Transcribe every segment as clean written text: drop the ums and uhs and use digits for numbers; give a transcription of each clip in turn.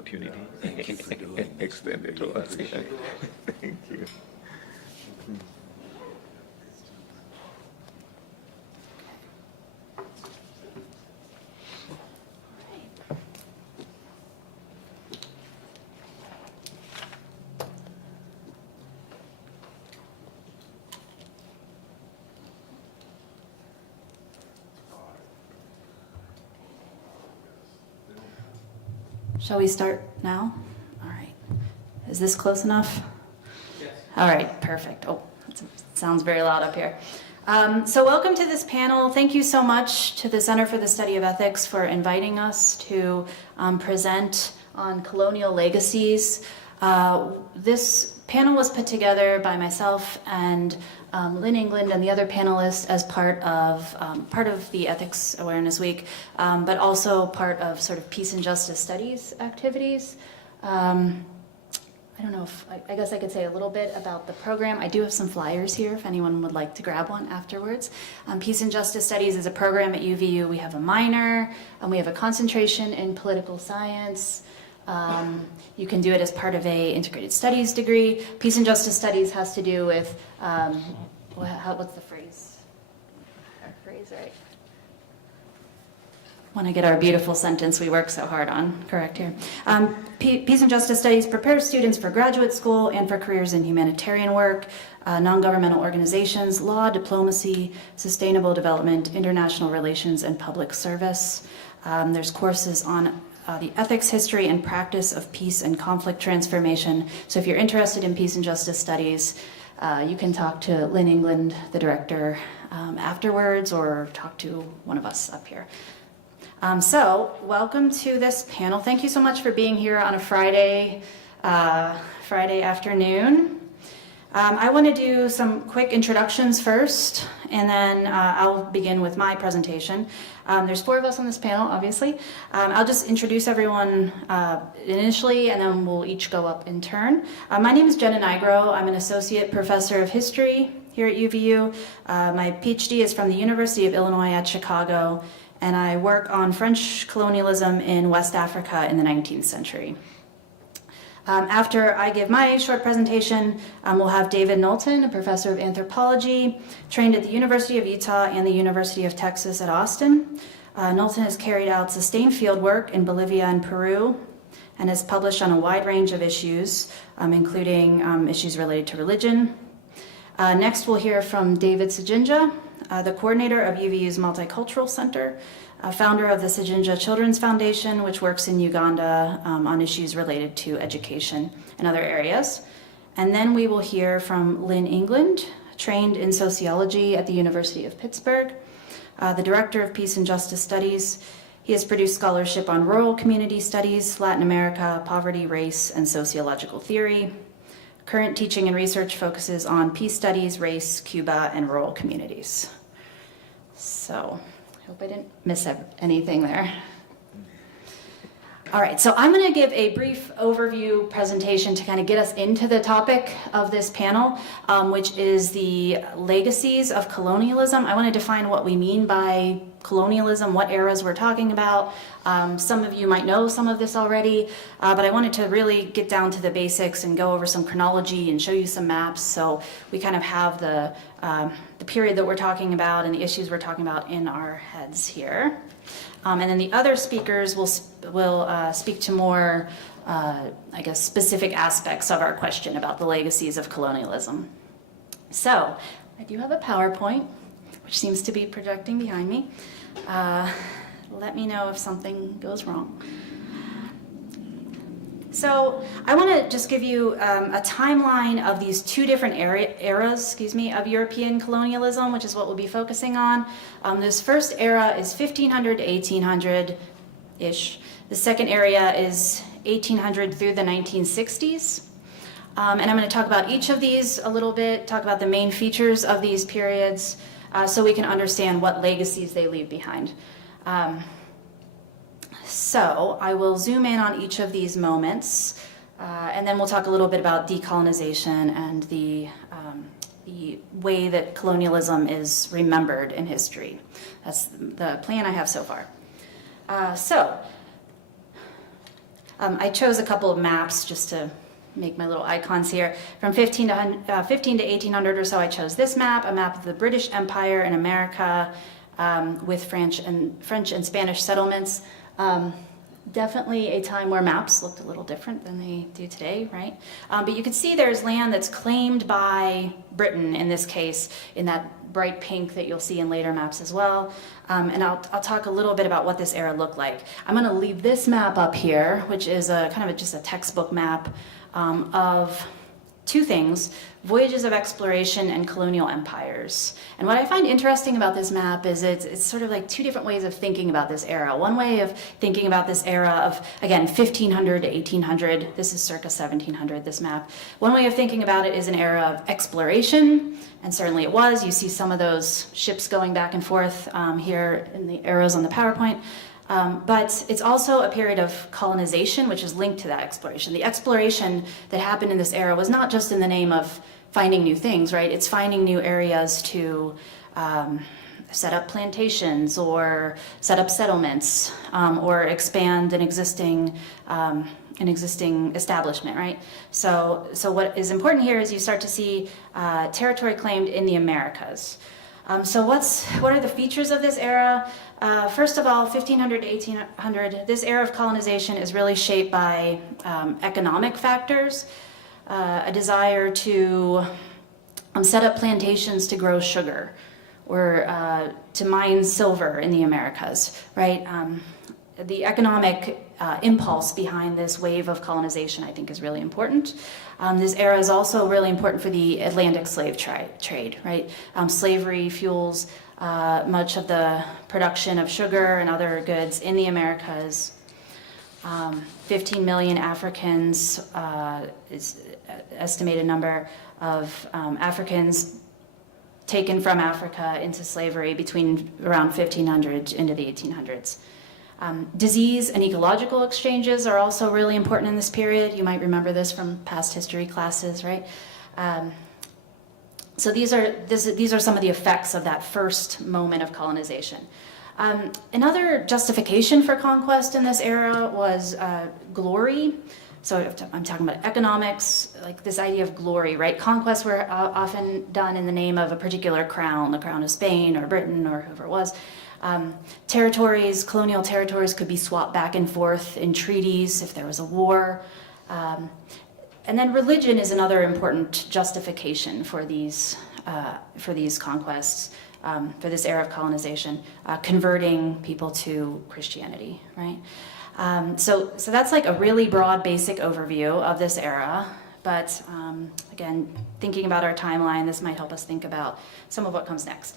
opportunity Thank you for doing this. extended to Really us. appreciate it. Thank you. Shall we start now? All right. Is this close enough? Yes. All right, perfect. Oh, that sounds very loud up here. So welcome to this panel. Thank you so much to the Center for the Study of Ethics for inviting us to present on colonial legacies. This panel was put together by myself and Lynn England and the other panelists as part of the Ethics Awareness Week, but also part of sort of peace and justice studies activities. I don't know if, I guess I could say a little bit about the program. I do have some flyers here if anyone would like to grab one afterwards. Peace and Justice Studies is a program at UVU. We have a minor, and we have a concentration in political science. You can do it as part of a integrated studies degree. Peace and Justice Studies has to do with, what's the phrase? Our phrase, right? Want to get our beautiful sentence we work so hard on correct here. Peace and Justice Studies prepares students for graduate school and for careers in humanitarian work, non-governmental organizations, law, diplomacy, sustainable development, international relations, and public service. There's courses on the ethics, history, and practice of peace and conflict transformation. So if you're interested in peace and justice studies, you can talk to Lynn England, the director, afterwards, or talk to one of us up here. So welcome to this panel. Thank you so much for being here on a Friday afternoon. I want to do some quick introductions first, and then I'll begin with my presentation. There's 4 of us on this panel, obviously. I'll just introduce everyone initially, and then we'll each go up in turn. My name is Jenna Nigro. I'm an associate professor of history here at UVU. My PhD is from the University of Illinois at Chicago, and I work on French colonialism in West Africa in the 19th century. After I give my short presentation, we'll have David Knowlton, a professor of anthropology, trained at the University of Utah and the University of Texas at Austin. Knowlton has carried out sustained field work in Bolivia and Peru and has published on a wide range of issues, including issues related to religion. Next, we'll hear from David Ssejinja, the coordinator of UVU's Multicultural Center, founder of the Ssejinja Children's Foundation, which works in Uganda on issues related to education and other areas. And then we will hear from Lynn England, trained in sociology at the University of Pittsburgh, the director of Peace and Justice Studies. He has produced scholarship on rural community studies, Latin America, poverty, race, and sociological theory. Current teaching and research focuses on peace studies, race, Cuba, and rural communities. So, I hope I didn't miss anything there. All right, so I'm going to give a brief overview presentation to kind of get us into the topic of this panel, which is the legacies of colonialism. I want to define what we mean by colonialism, what eras we're talking about. Some of you might know some of this already, but I wanted to really get down to the basics and go over some chronology and show you some maps so we kind of have the period that we're talking about and the issues we're talking about in our heads here. And then the other speakers will speak to more, I guess, specific aspects of our question about the legacies of colonialism. So, I do have a PowerPoint, which seems to be projecting behind me. Let me know if something goes wrong. So I want to just give you a timeline of these 2 different eras, of European colonialism, which is what we'll be focusing on. This first era is 1500 to 1800-ish. The second area is 1800 through the 1960s. And I'm going to talk about each of these a little bit, talk about the main features of these periods, so we can understand what legacies they leave behind. So I will zoom in on each of these moments, and then we'll talk a little bit about decolonization and the way that colonialism is remembered in history. That's the plan I have so far. I chose a couple of maps just to make my little icons here. From 15 to 1800 or so, I chose this map, a map of the British Empire in America with French and Spanish settlements. Definitely a time where maps looked a little different than they do today, right? But you can see there's land that's claimed by Britain in this case, in that bright pink that you'll see in later maps as well. And I'll talk a little bit about what this era looked like. I'm going to leave this map up here, which is just a textbook map of two things: voyages of exploration and colonial empires. And what I find interesting about this map is it's sort of like two different ways of thinking about this era. One way of thinking about this era of, again, 1500 to 1800, this is circa 1700, this map. One way of thinking about it is an era of exploration, and certainly it was. You see some of those ships going back and forth here in the arrows on the PowerPoint. But it's also a period of colonization, which is linked to that exploration. The exploration that happened in this era was not just in the name of finding new things, right? It's finding new areas to set up plantations or set up settlements or expand an existing establishment, right? So what is important here is you start to see territory claimed in the Americas. So what are the features of this era? First of all, 1500 to 1800, this era of colonization is really shaped by economic factors, a desire to set up plantations to grow sugar or to mine silver in the Americas, right? The economic impulse behind this wave of colonization, I think, is really important. This era is also really important for the Atlantic slave trade, right? Slavery fuels much of the production of sugar and other goods in the Americas. 15 million Africans is an estimated number of Africans taken from Africa into slavery between around 1500 into the 1800s. Disease and ecological exchanges are also really important in this period. You might remember this from past history classes, right? So these are some of the effects of that first moment of colonization. Another justification for conquest in this era was glory. So I'm talking about economics, like this idea of glory, right? Conquests were often done in the name of a particular crown, the crown of Spain or Britain or whoever it was. Territories, colonial territories could be swapped back and forth in treaties if there was a war. And then religion is another important justification for these conquests, for this era of colonization, converting people to Christianity, right? So that's like a really broad, basic overview of this era. But again, thinking about our timeline, this might help us think about some of what comes next.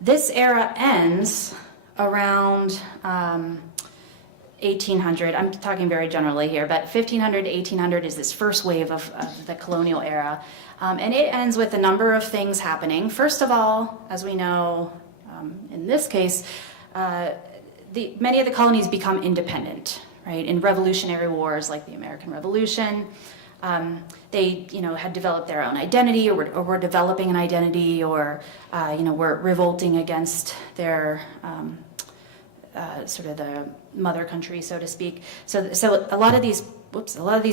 This era ends around 1800. I'm talking very generally here, but 1500 to 1800 is this first wave of the colonial era. And it ends with a number of things happening. First of all, as we know, in this case, many of the colonies become independent, right? In revolutionary wars like the American Revolution, they, had developed their own identity, or were developing an identity, or, were revolting against their sort of the mother country, so to speak. So a lot of these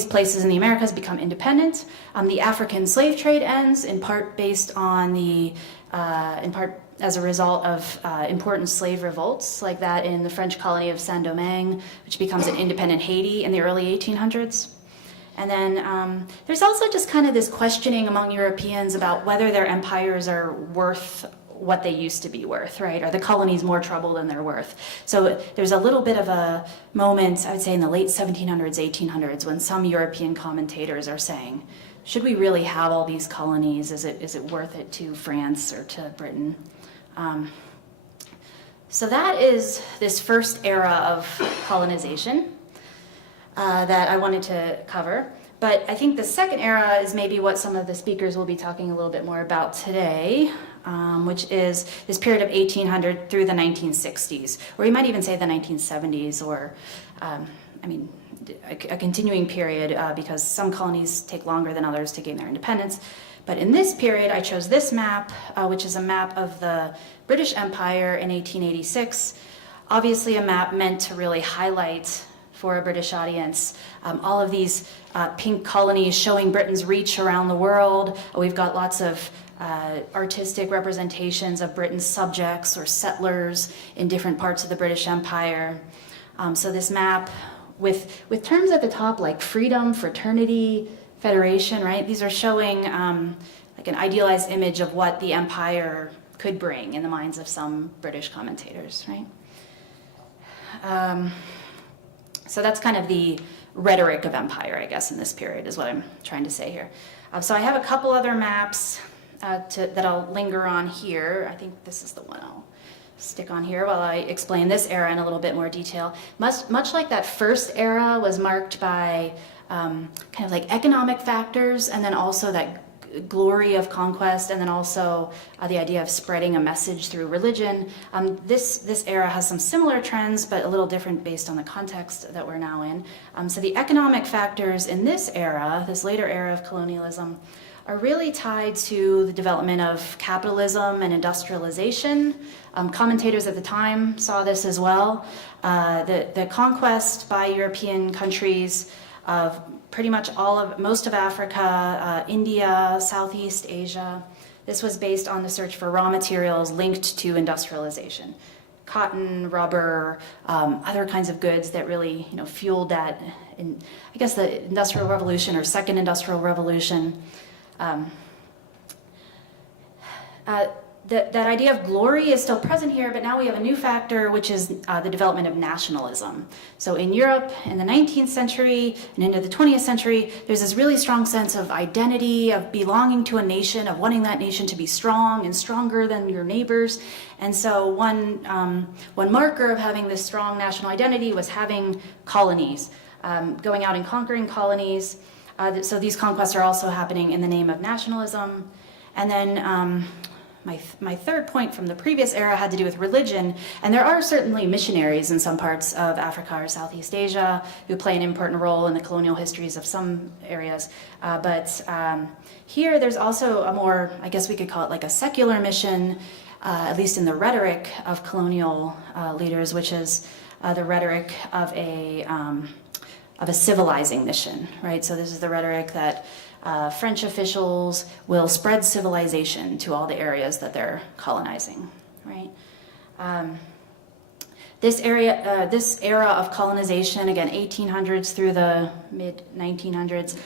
places in the Americas become independent. The African slave trade ends, in part based on in part as a result of important slave revolts, like that in the French colony of Saint-Domingue, which becomes an independent Haiti in the early 1800s. And then there's also just kind of this questioning among Europeans about whether their empires are worth what they used to be worth, right? Are the colonies more trouble than they're worth? So there's a little bit of a moment, I would say in the late 1700s, 1800s, when some European commentators are saying, should we really have all these colonies? Is it worth it to France or to Britain? So that is this first era of colonization that I wanted to cover. But I think the second era is maybe what some of the speakers will be talking a little bit more about today, which is this period of 1800 through the 1960s, or you might even say the 1970s, or a continuing period because some colonies take longer than others to gain their independence. But in this period, I chose this map, which is a map of the British Empire in 1886. Obviously a map meant to really highlight for a British audience. All of these pink colonies showing Britain's reach around the world. We've got lots of artistic representations of Britain's subjects or settlers in different parts of the British Empire. So this map with terms at the top like freedom, fraternity, federation, right? These are showing like an idealized image of what the empire could bring in the minds of some British commentators, right? So that's kind of the rhetoric of empire, I guess, in this period is what I'm trying to say here. So I have a couple other maps that I'll linger on here. I think this is the one I'll stick on here while I explain this era in a little bit more detail. Much like that first era was marked by kind of like economic factors, and then also that glory of conquest, and then also the idea of spreading a message through religion. This era has some similar trends, but a little different based on the context that we're now in. So the economic factors in this era, this later era of colonialism, are really tied to the development of capitalism and industrialization. Commentators at the time saw this as well. The conquest by European countries of pretty much most of Africa, India, Southeast Asia. This was based on the search for raw materials linked to industrialization. Cotton, rubber, other kinds of goods that really fueled that, I guess, the Industrial Revolution or Second Industrial Revolution. That idea of glory is still present here, but now we have a new factor, which is the development of nationalism. So in Europe in the 19th century and into the 20th century, there's this really strong sense of identity, of belonging to a nation, of wanting that nation to be strong and stronger than your neighbors. And so one marker of having this strong national identity was having colonies, going out and conquering colonies. So these conquests are also happening in the name of nationalism. And then my third point from the previous era had to do with religion, and there are certainly missionaries in some parts of Africa or Southeast Asia who play an important role in the colonial histories of some areas. But here there's also a more, I guess we could call it like a secular mission, at least in the rhetoric of colonial leaders, which is the rhetoric of a civilizing mission, right? So this is the rhetoric that French officials will spread civilization to all the areas that they're colonizing, right? This era of colonization, again, 1800s through the mid 1900s,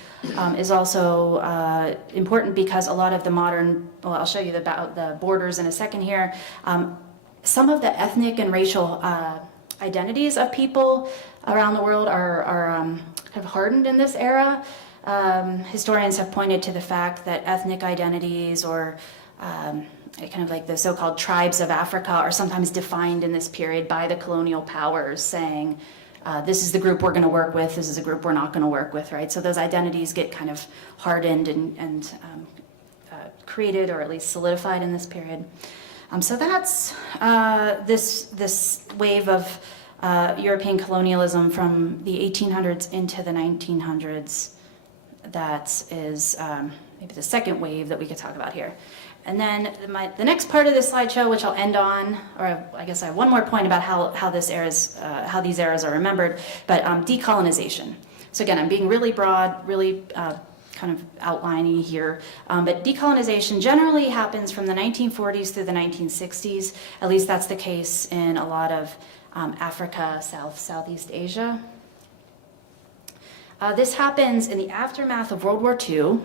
is also important because a lot of the modern, well, I'll show you the borders in a second here. Some of the ethnic and racial identities of people around the world are kind of hardened in this era. Historians have pointed to the fact that ethnic identities or kind of like the so-called tribes of Africa are sometimes defined in this period by the colonial powers, saying this is the group we're going to work with, this is a group we're not going to work with, right? So those identities get kind of hardened and created, or at least solidified in this period. So that's this wave of European colonialism from the 1800s into the 1900s. That is maybe the second wave that we could talk about here. And then the next part of this slideshow, which I'll end on, or I guess I have one more point about how these eras are remembered, but decolonization. So again, I'm being really broad, really kind of outlining here, but decolonization generally happens from the 1940s through the 1960s. At least that's the case in a lot of Africa, Southeast Asia. This happens in the aftermath of World War II.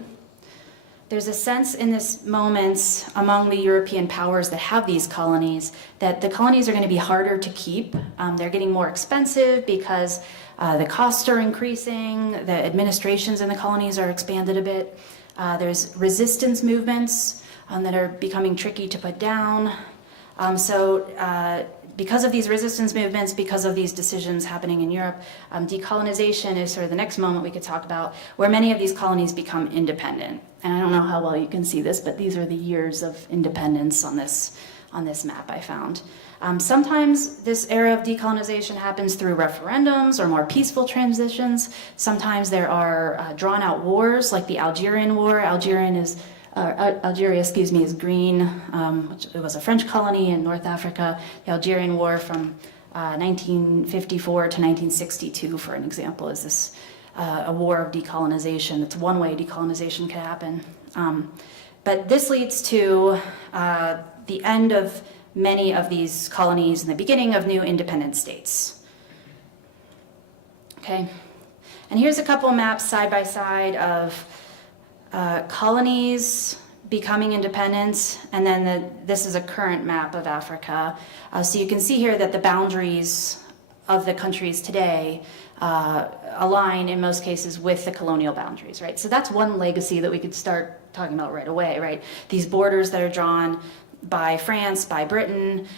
There's a sense in this moment among the European powers that have these colonies that the colonies are going to be harder to keep. They're getting more expensive because the costs are increasing, the administrations in the colonies are expanded a bit. There's resistance movements that are becoming tricky to put down. Because of these resistance movements, because of these decisions happening in Europe, decolonization is sort of the next moment we could talk about, where many of these colonies become independent. And I don't know how well you can see this, but these are the years of independence on this map I found. Sometimes this era of decolonization happens through referendums or more peaceful transitions. Sometimes there are drawn-out wars, like the Algerian War. Algeria, is green, which it was a French colony in North Africa. The Algerian War from 1954 to 1962, for an example, is this a war of decolonization. It's one way decolonization can happen. But this leads to the end of many of these colonies and the beginning of new independent states. Okay, and here's a couple maps side by side of colonies becoming independent, and then this is a current map of Africa. So you can see here that the boundaries of the countries today align in most cases with the colonial boundaries, right? So that's one legacy that we could start talking about right away, right? These borders that are drawn by France, by Britain,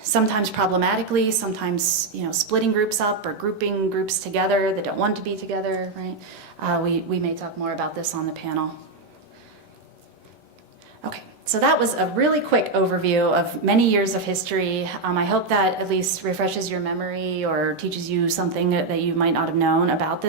sometimes problematically, sometimes splitting groups up or grouping groups together that don't want to be together, right? We may talk more about this on the panel. Okay, so that was a really quick overview of many years of history. I hope that at least refreshes your memory or teaches you something that you might not have known about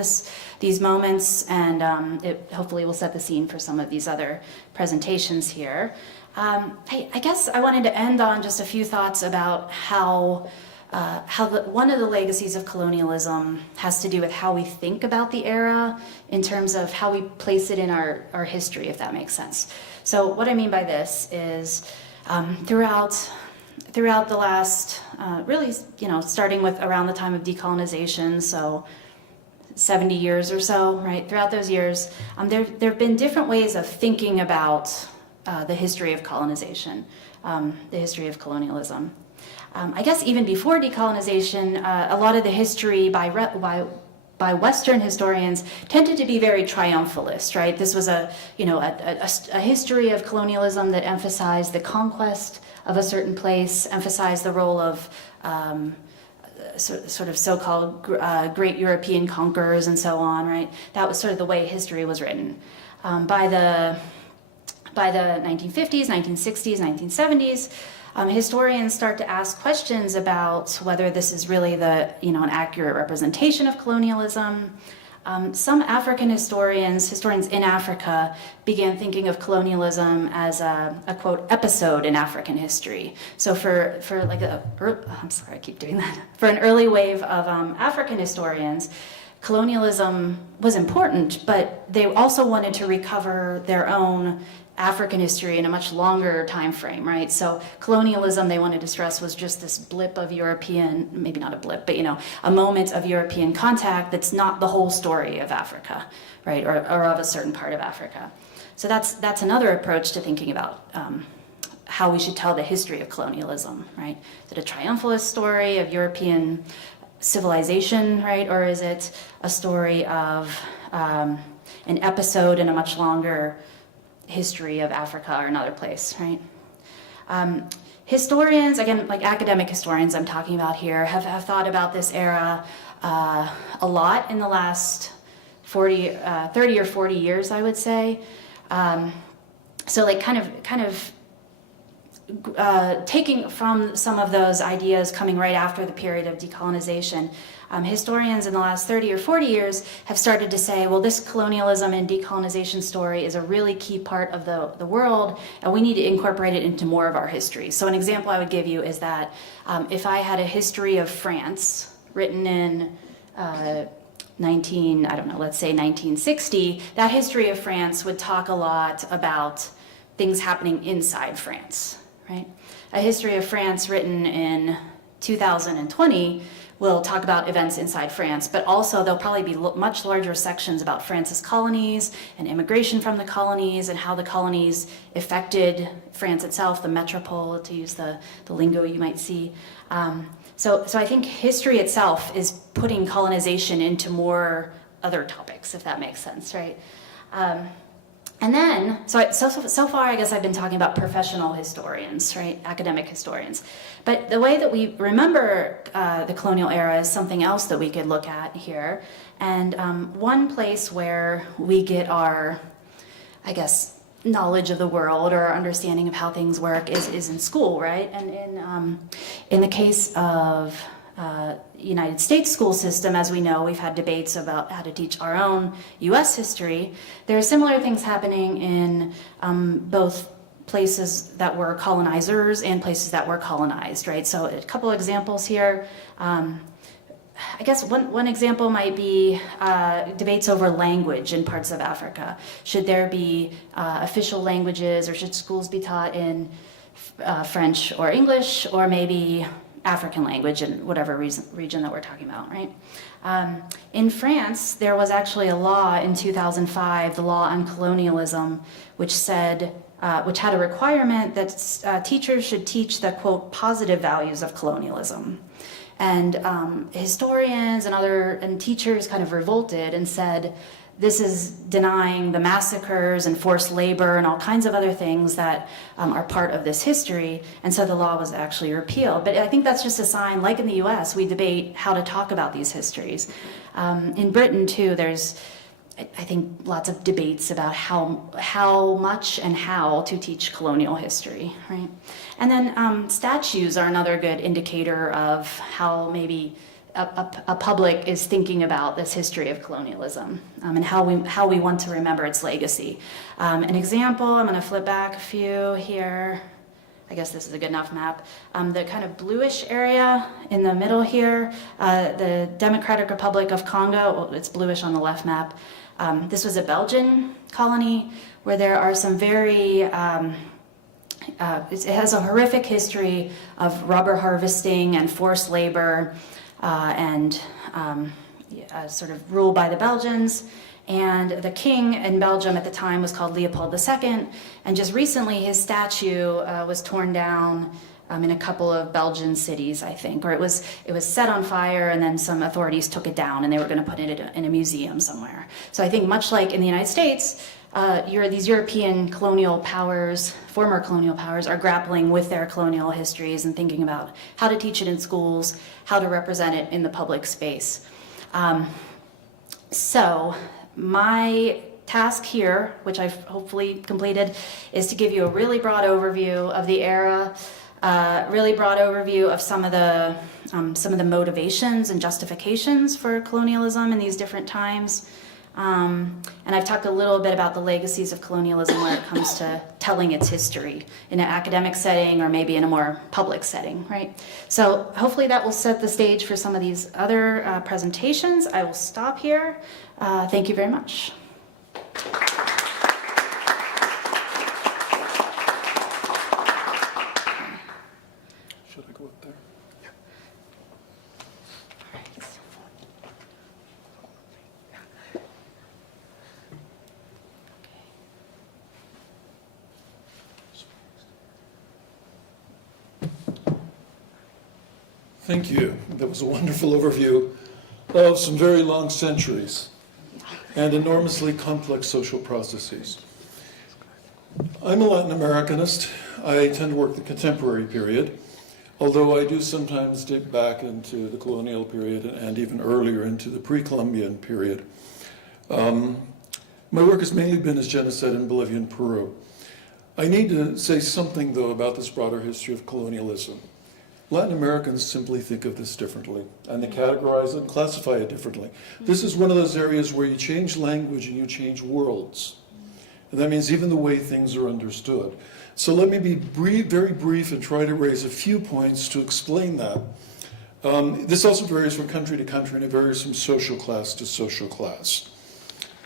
these moments, and it hopefully will set the scene for some of these other presentations here. I guess I wanted to end on just a few thoughts about how one of the legacies of colonialism has to do with how we think about the era in terms of how we place it in our history, if that makes sense. So what I mean by this is throughout the last, really, starting with around the time of decolonization, so 70 years or so, right? Throughout those years, there have been different ways of thinking about the history of colonization, the history of colonialism. I guess even before decolonization, a lot of the history by Western historians tended to be very triumphalist, right? This was a history of colonialism that emphasized the conquest of a certain place, emphasized the role of sort of so-called great European conquerors and so on, right? That was sort of the way history was written. By the 1950s, 1960s, 1970s, historians start to ask questions about whether this is really an accurate representation of colonialism. Some African historians in Africa, began thinking of colonialism as a quote episode in African history. So for an early wave of African historians, colonialism was important, but they also wanted to recover their own African history in a much longer time frame, right? So colonialism, they wanted to stress, was just this blip of European, maybe not a blip, but a moment of European contact that's not the whole story of Africa, right? Or of a certain part of Africa. So that's another approach to thinking about how we should tell the history of colonialism, right? Is it a triumphalist story of European civilization, right? Or is it a story of an episode in a much longer history of Africa or another place, right? Historians, again, like academic historians I'm talking about here, have thought about this era a lot in the last 30 or 40 years, I would say. So like kind of taking from some of those ideas coming right after the period of decolonization, historians in the last 30 or 40 years have started to say, well, this colonialism and decolonization story is a really key part of the world, and we need to incorporate it into more of our history. So an example I would give you is that if I had a history of France written in let's say 1960, that history of France would talk a lot about things happening inside France, right? A history of France written in 2020 will talk about events inside France, but also there'll probably be much larger sections about France's colonies and immigration from the colonies and how the colonies affected France itself, the metropole, to use the lingo you might see. So I think history itself is putting colonization into more other topics, if that makes sense, right? And then, so far I guess I've been talking about professional historians, right? Academic historians. But the way that we remember the colonial era is something else that we could look at here. And one place where we get our, I guess, knowledge of the world or our understanding of how things work is in school, right? And in the case of United States school system, as we know, we've had debates about how to teach our own US history. There are similar things happening in both places that were colonizers and places that were colonized, right? So a couple examples here. I guess one example might be debates over language in parts of Africa. Should there be official languages, or should schools be taught in French or English, or maybe African language in whatever region that we're talking about, right? In France, there was actually a law in 2005, the law on colonialism, which said, which had a requirement that teachers should teach the, quote, positive values of colonialism. And historians and teachers kind of revolted and said, this is denying the massacres and forced labor and all kinds of other things that are part of this history. And so the law was actually repealed. But I think that's just a sign, like in the US, we debate how to talk about these histories. In Britain, too, there's, I think, lots of debates about how much and how to teach colonial history, right? And then statues are another good indicator of how maybe a public is thinking about this history of colonialism and how we want to remember its legacy. An example, I'm going to flip back a few here. I guess this is a good enough map. The kind of bluish area in the middle here, the Democratic Republic of Congo, well, it's bluish on the left map. This was a Belgian colony where there are some very, it has a horrific history of rubber harvesting and forced labor and sort of rule by the Belgians. And the king in Belgium at the time was called Leopold II. And just recently his statue was torn down in a couple of Belgian cities, I think, or it was set on fire, and then some authorities took it down, and they were going to put it in a museum somewhere. So I think much like in the United States, these European colonial powers, former colonial powers, are grappling with their colonial histories and thinking about how to teach it in schools, how to represent it in the public space. So my task here, which I've hopefully completed, is to give you a really broad overview of the era, really broad overview of some of the motivations and justifications for colonialism in these different times. And I've talked a little bit about the legacies of colonialism when it comes to telling its history in an academic setting or maybe in a more public setting, right? So hopefully that will set the stage for some of these other presentations. I will stop here. Thank you very much. Should I go up there? Thank you. That was a wonderful overview of some very long centuries and enormously complex social processes. I'm a Latin Americanist. I tend to work the contemporary period, although I do sometimes dip back into the colonial period and even earlier into the pre-Columbian period. My work has mainly been, as Jenna said, in Bolivia and Peru. I need to say something, though, about this broader history of colonialism. Latin Americans simply think of this differently, and they categorize it and classify it differently. This is one of those areas where you change language and you change worlds. And that means even the way things are understood. So let me be very brief and try to raise a few points to explain that. This also varies from country to country, and it varies from social class to social class.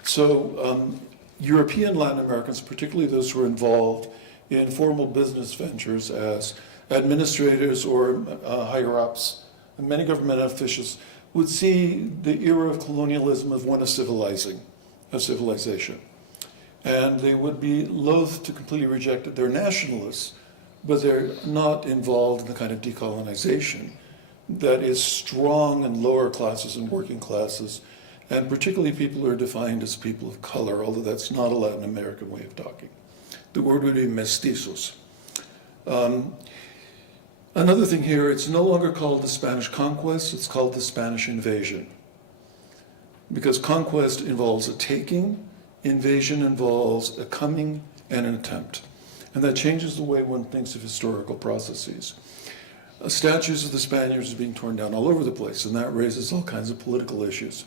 So European Latin Americans, particularly those who are involved in formal business ventures as administrators or higher-ups, and many government officials, would see the era of colonialism as one of civilization. And they would be loath to completely reject their nationalists, but they're not involved in the kind of decolonization that is strong in lower classes and working classes, and particularly people who are defined as people of color, although that's not a Latin American way of talking. The word would be mestizos. Another thing here, it's no longer called the Spanish conquest, it's called the Spanish invasion. Because conquest involves a taking, invasion involves a coming and an attempt. And that changes the way one thinks of historical processes. Statues of the Spaniards are being torn down all over the place, and that raises all kinds of political issues.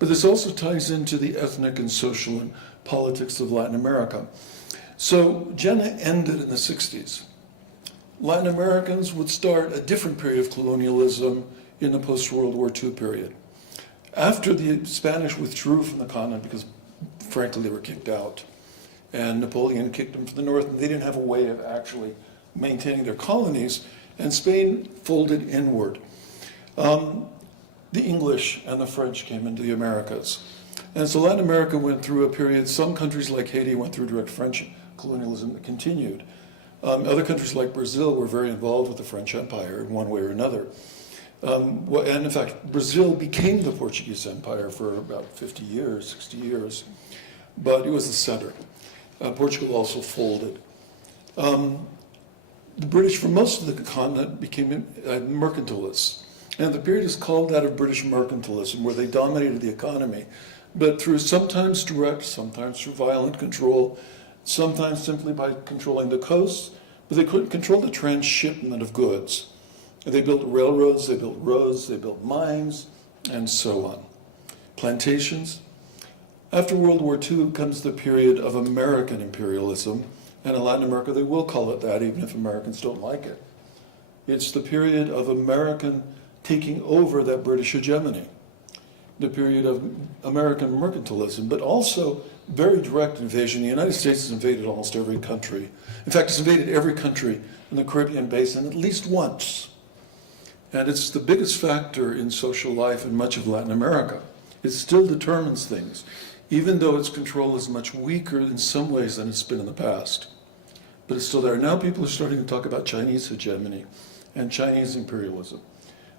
But this also ties into the ethnic and social and politics of Latin America. So Jenna ended in the 60s. Latin Americans would start a different period of colonialism in the post-World War II period. After the Spanish withdrew from the continent because, frankly, they were kicked out, and Napoleon kicked them from the north, and they didn't have a way of actually maintaining their colonies, and Spain folded inward. The English and the French came into the Americas. And so Latin America went through a period, some countries like Haiti went through direct French colonialism that continued. Other countries like Brazil were very involved with the French Empire in one way or another. And in fact, Brazil became the Portuguese Empire for about 50 years, 60 years, but it was the center. Portugal also folded. The British, for most of the continent, became mercantilists. And the period is called that of British mercantilism, where they dominated the economy, but through sometimes direct, sometimes through violent control, sometimes simply by controlling the coasts, but they couldn't control the transshipment of goods. They built railroads, they built roads, they built mines, and so on. Plantations. After World War II comes the period of American imperialism, and in Latin America they will call it that, even if Americans don't like it. It's the period of American taking over that British hegemony, the period of American mercantilism, but also very direct invasion. The United States has invaded almost every country. In fact, it's invaded every country in the Caribbean basin at least once. And it's the biggest factor in social life in much of Latin America. It still determines things, even though its control is much weaker in some ways than it's been in the past. But it's still there. Now people are starting to talk about Chinese hegemony and Chinese imperialism,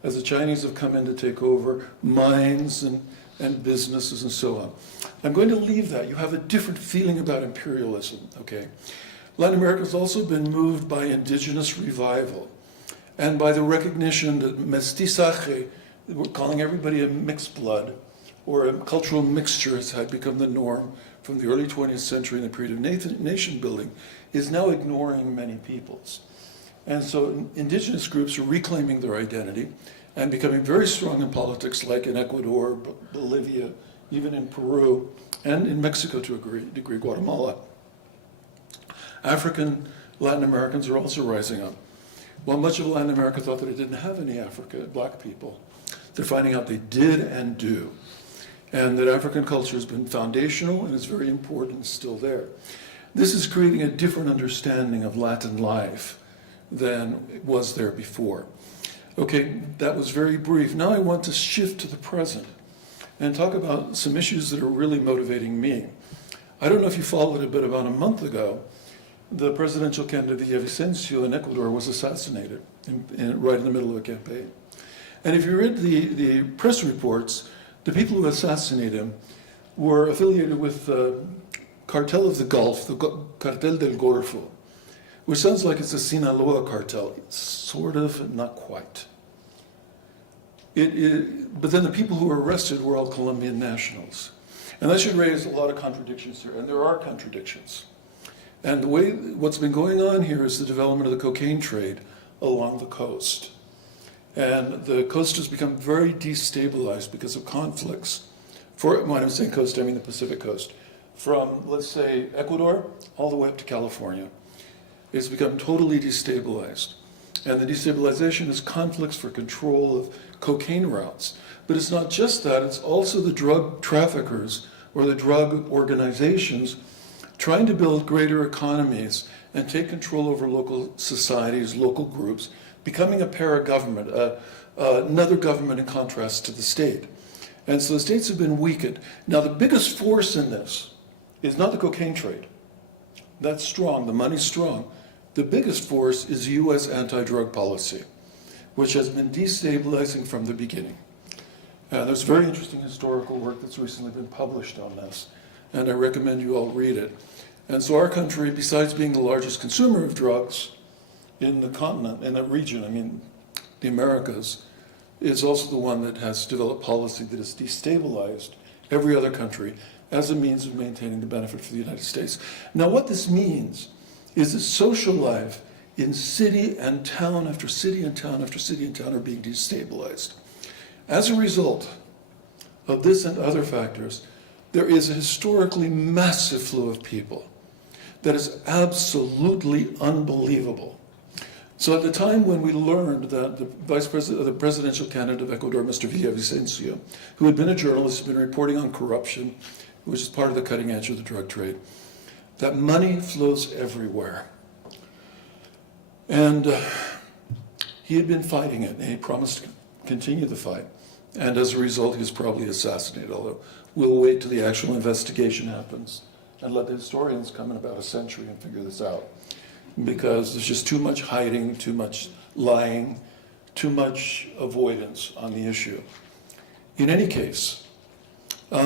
as the Chinese have come in to take over mines and businesses and so on. I'm going to leave that. You have a different feeling about imperialism, okay? Latin America has also been moved by indigenous revival and by the recognition that mestizaje, we're calling everybody a mixed blood, or a cultural mixture has had become the norm from the early 20th century in the period of nation building, is now ignoring many peoples. And so indigenous groups are reclaiming their identity and becoming very strong in politics, like in Ecuador, Bolivia, even in Peru, and in Mexico to a degree, Guatemala. African Latin Americans are also rising up. While much of Latin America thought that it didn't have any black people, they're finding out they did and do. And that African culture has been foundational and is very important and still there. This is creating a different understanding of Latin life than it was there before. Okay, that was very brief. Now I want to shift to the present and talk about some issues that are really motivating me. I don't know if you followed a bit. About a month ago, the presidential candidate Villavicencio in Ecuador was assassinated right in the middle of a campaign. And if you read the press reports, the people who assassinated him were affiliated with the Cartel of the Gulf, the Cartel del Golfo, which sounds like it's a Sinaloa cartel. It's sort of, not quite. But then the people who were arrested were all Colombian nationals. And that should raise a lot of contradictions here, and there are contradictions. And what's been going on here is the development of the cocaine trade along the coast. And the coast has become very destabilized because of conflicts. When I'm saying coast, I mean the Pacific coast. From, let's say, Ecuador all the way up to California. It's become totally destabilized. And the destabilization is conflicts for control of cocaine routes. But it's not just that, it's also the drug traffickers or the drug organizations trying to build greater economies and take control over local societies, local groups, becoming a para-government, another government in contrast to the state. And so the states have been weakened. Now the biggest force in this is not the cocaine trade. That's strong, the money's strong. The biggest force is US anti-drug policy, which has been destabilizing from the beginning. There's very interesting historical work that's recently been published on this, and I recommend you all read it. And so our country, besides being the largest consumer of drugs in the continent, in that region, I mean, the Americas, is also the one that has developed policy that has destabilized every other country as a means of maintaining the benefit for the United States. Now what this means is that social life in city and town after city and town after city and town are being destabilized. As a result of this and other factors, there is a historically massive flow of people that is absolutely unbelievable. So at the time when we learned that the presidential candidate of Ecuador, Mr. Villavicencio, who had been a journalist, had been reporting on corruption, which is part of the cutting edge of the drug trade, that money flows everywhere. And he had been fighting it, and he promised to continue the fight. And as a result, he was probably assassinated, although we'll wait till the actual investigation happens and let the historians come in about a century and figure this out. Because there's just too much hiding, too much lying, too much avoidance on the issue. In any case, at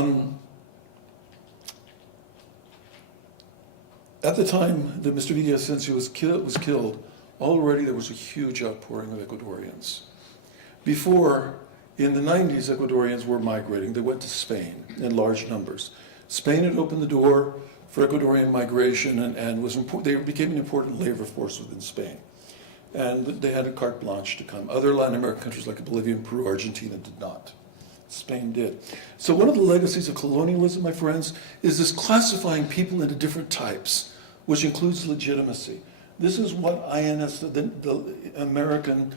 the time that Mr. Villavicencio was killed, already there was a huge outpouring of Ecuadorians. Before, in the 90s, Ecuadorians were migrating. They went to Spain in large numbers. Spain had opened the door for Ecuadorian migration and they became an important labor force within Spain. And they had a carte blanche to come. Other Latin American countries like Bolivia and Peru, Argentina did not. Spain did. So one of the legacies of colonialism, my friends, is this classifying people into different types, which includes legitimacy. This is what INS, the American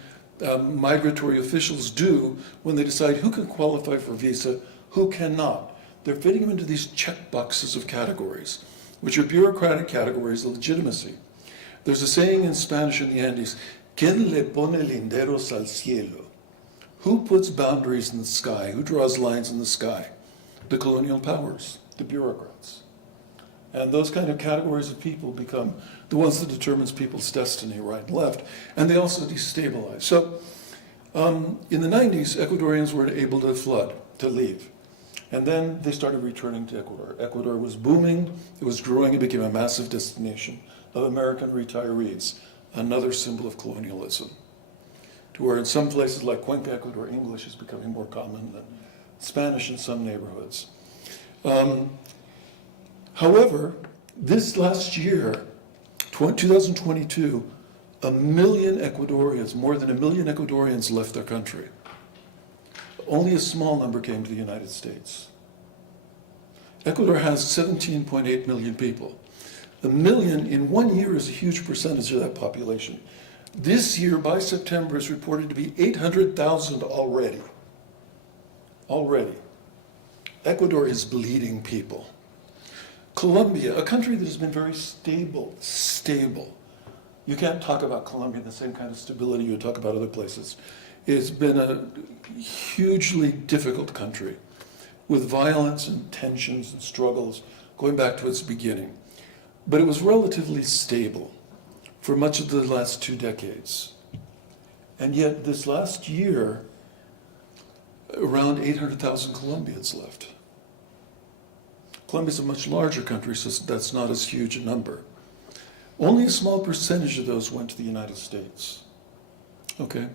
migratory officials do when they decide who can qualify for visa, who cannot. They're fitting them into these check boxes of categories, which are bureaucratic categories of legitimacy. There's a saying in Spanish in the Andes, ¿Quién le pone linderos al cielo? Who puts boundaries in the sky? Who draws lines in the sky? The colonial powers, the bureaucrats. And those kind of categories of people become the ones that determines people's destiny, right and left, and they also destabilize. So in the 90s, Ecuadorians were able to flood, to leave. And then they started returning to Ecuador. Ecuador was booming, it was growing, it became a massive destination of American retirees, another symbol of colonialism. To where in some places like Cuenca, Ecuador, English is becoming more common than Spanish in some neighborhoods. However, this last year, 2022, 1 million Ecuadorians, more than 1 million Ecuadorians left their country. Only a small number came to the United States. Ecuador has 17.8 million people. 1 million in 1 year is a huge percentage of that population. This year, by September, is reported to be 800,000 already. Already. Ecuador is bleeding people. Colombia, a country that has been very stable. You can't talk about Colombia the same kind of stability you would talk about other places. It's been a hugely difficult country with violence and tensions and struggles going back to its beginning. But it was relatively stable for much of the last 2 decades. And yet this last year, around 800,000 Colombians left. Colombia is a much larger country, so that's not as huge a number. Only a small percentage of those went to the United States. Okay?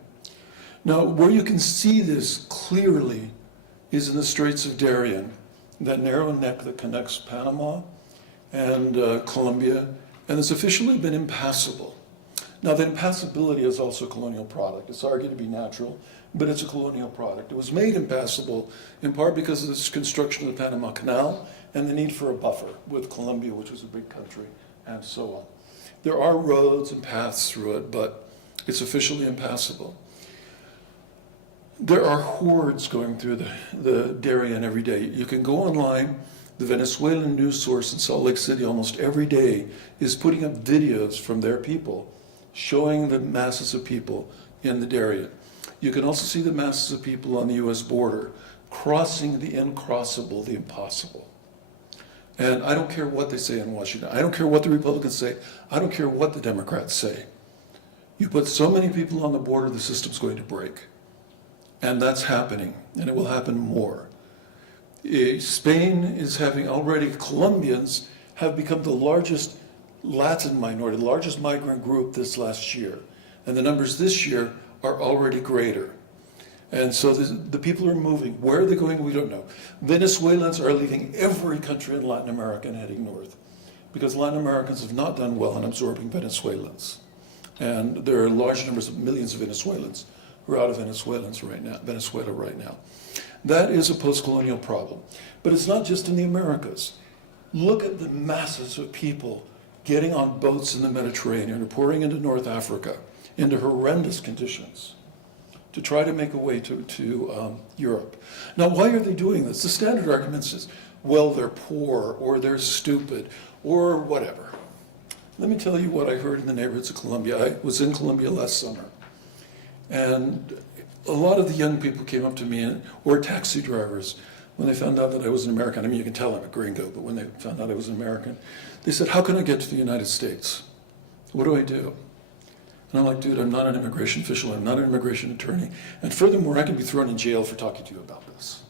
Now, where you can see this clearly is in the Straits of Darien, that narrow neck that connects Panama and Colombia, and it's officially been impassable. Now, the impassability is also a colonial product. It's argued to be natural, but it's a colonial product. It was made impassable in part because of this construction of the Panama Canal and the need for a buffer with Colombia, which was a big country, and so on. There are roads and paths through it, but it's officially impassable. There are hordes going through the Darien every day. You can go online. The Venezuelan news source in Salt Lake City almost every day is putting up videos from their people showing the masses of people in the Darien. You can also see the masses of people on the US border crossing the uncrossable, the impossible. And I don't care what they say in Washington. I don't care what the Republicans say. I don't care what the Democrats say. You put so many people on the border, the system's going to break. And that's happening, and it will happen more. Spain is having already, Colombians have become the largest Latin minority, the largest migrant group this last year. And the numbers this year are already greater. And so the people are moving. Where are they going? We don't know. Venezuelans are leaving every country in Latin America and heading north because Latin Americans have not done well in absorbing Venezuelans. And there are large numbers of millions of Venezuelans who are out of Venezuela right now. That is a post-colonial problem. But it's not just in the Americas. Look at the masses of people getting on boats in the Mediterranean or pouring into North Africa, into horrendous conditions, to try to make a way to Europe. Now, why are they doing this? The standard argument is, well, they're poor, or they're stupid, or whatever. Let me tell you what I heard in the neighborhoods of Colombia. I was in Colombia last summer, and a lot of the young people came up to me, or taxi drivers, when they found out that I was an American. I mean, you can tell I'm a gringo, but when they found out I was an American, they said, how can I get to the United States? What do I do? And I'm like, dude, I'm not an immigration official, I'm not an immigration attorney, and furthermore, I can be thrown in jail for talking to you about this.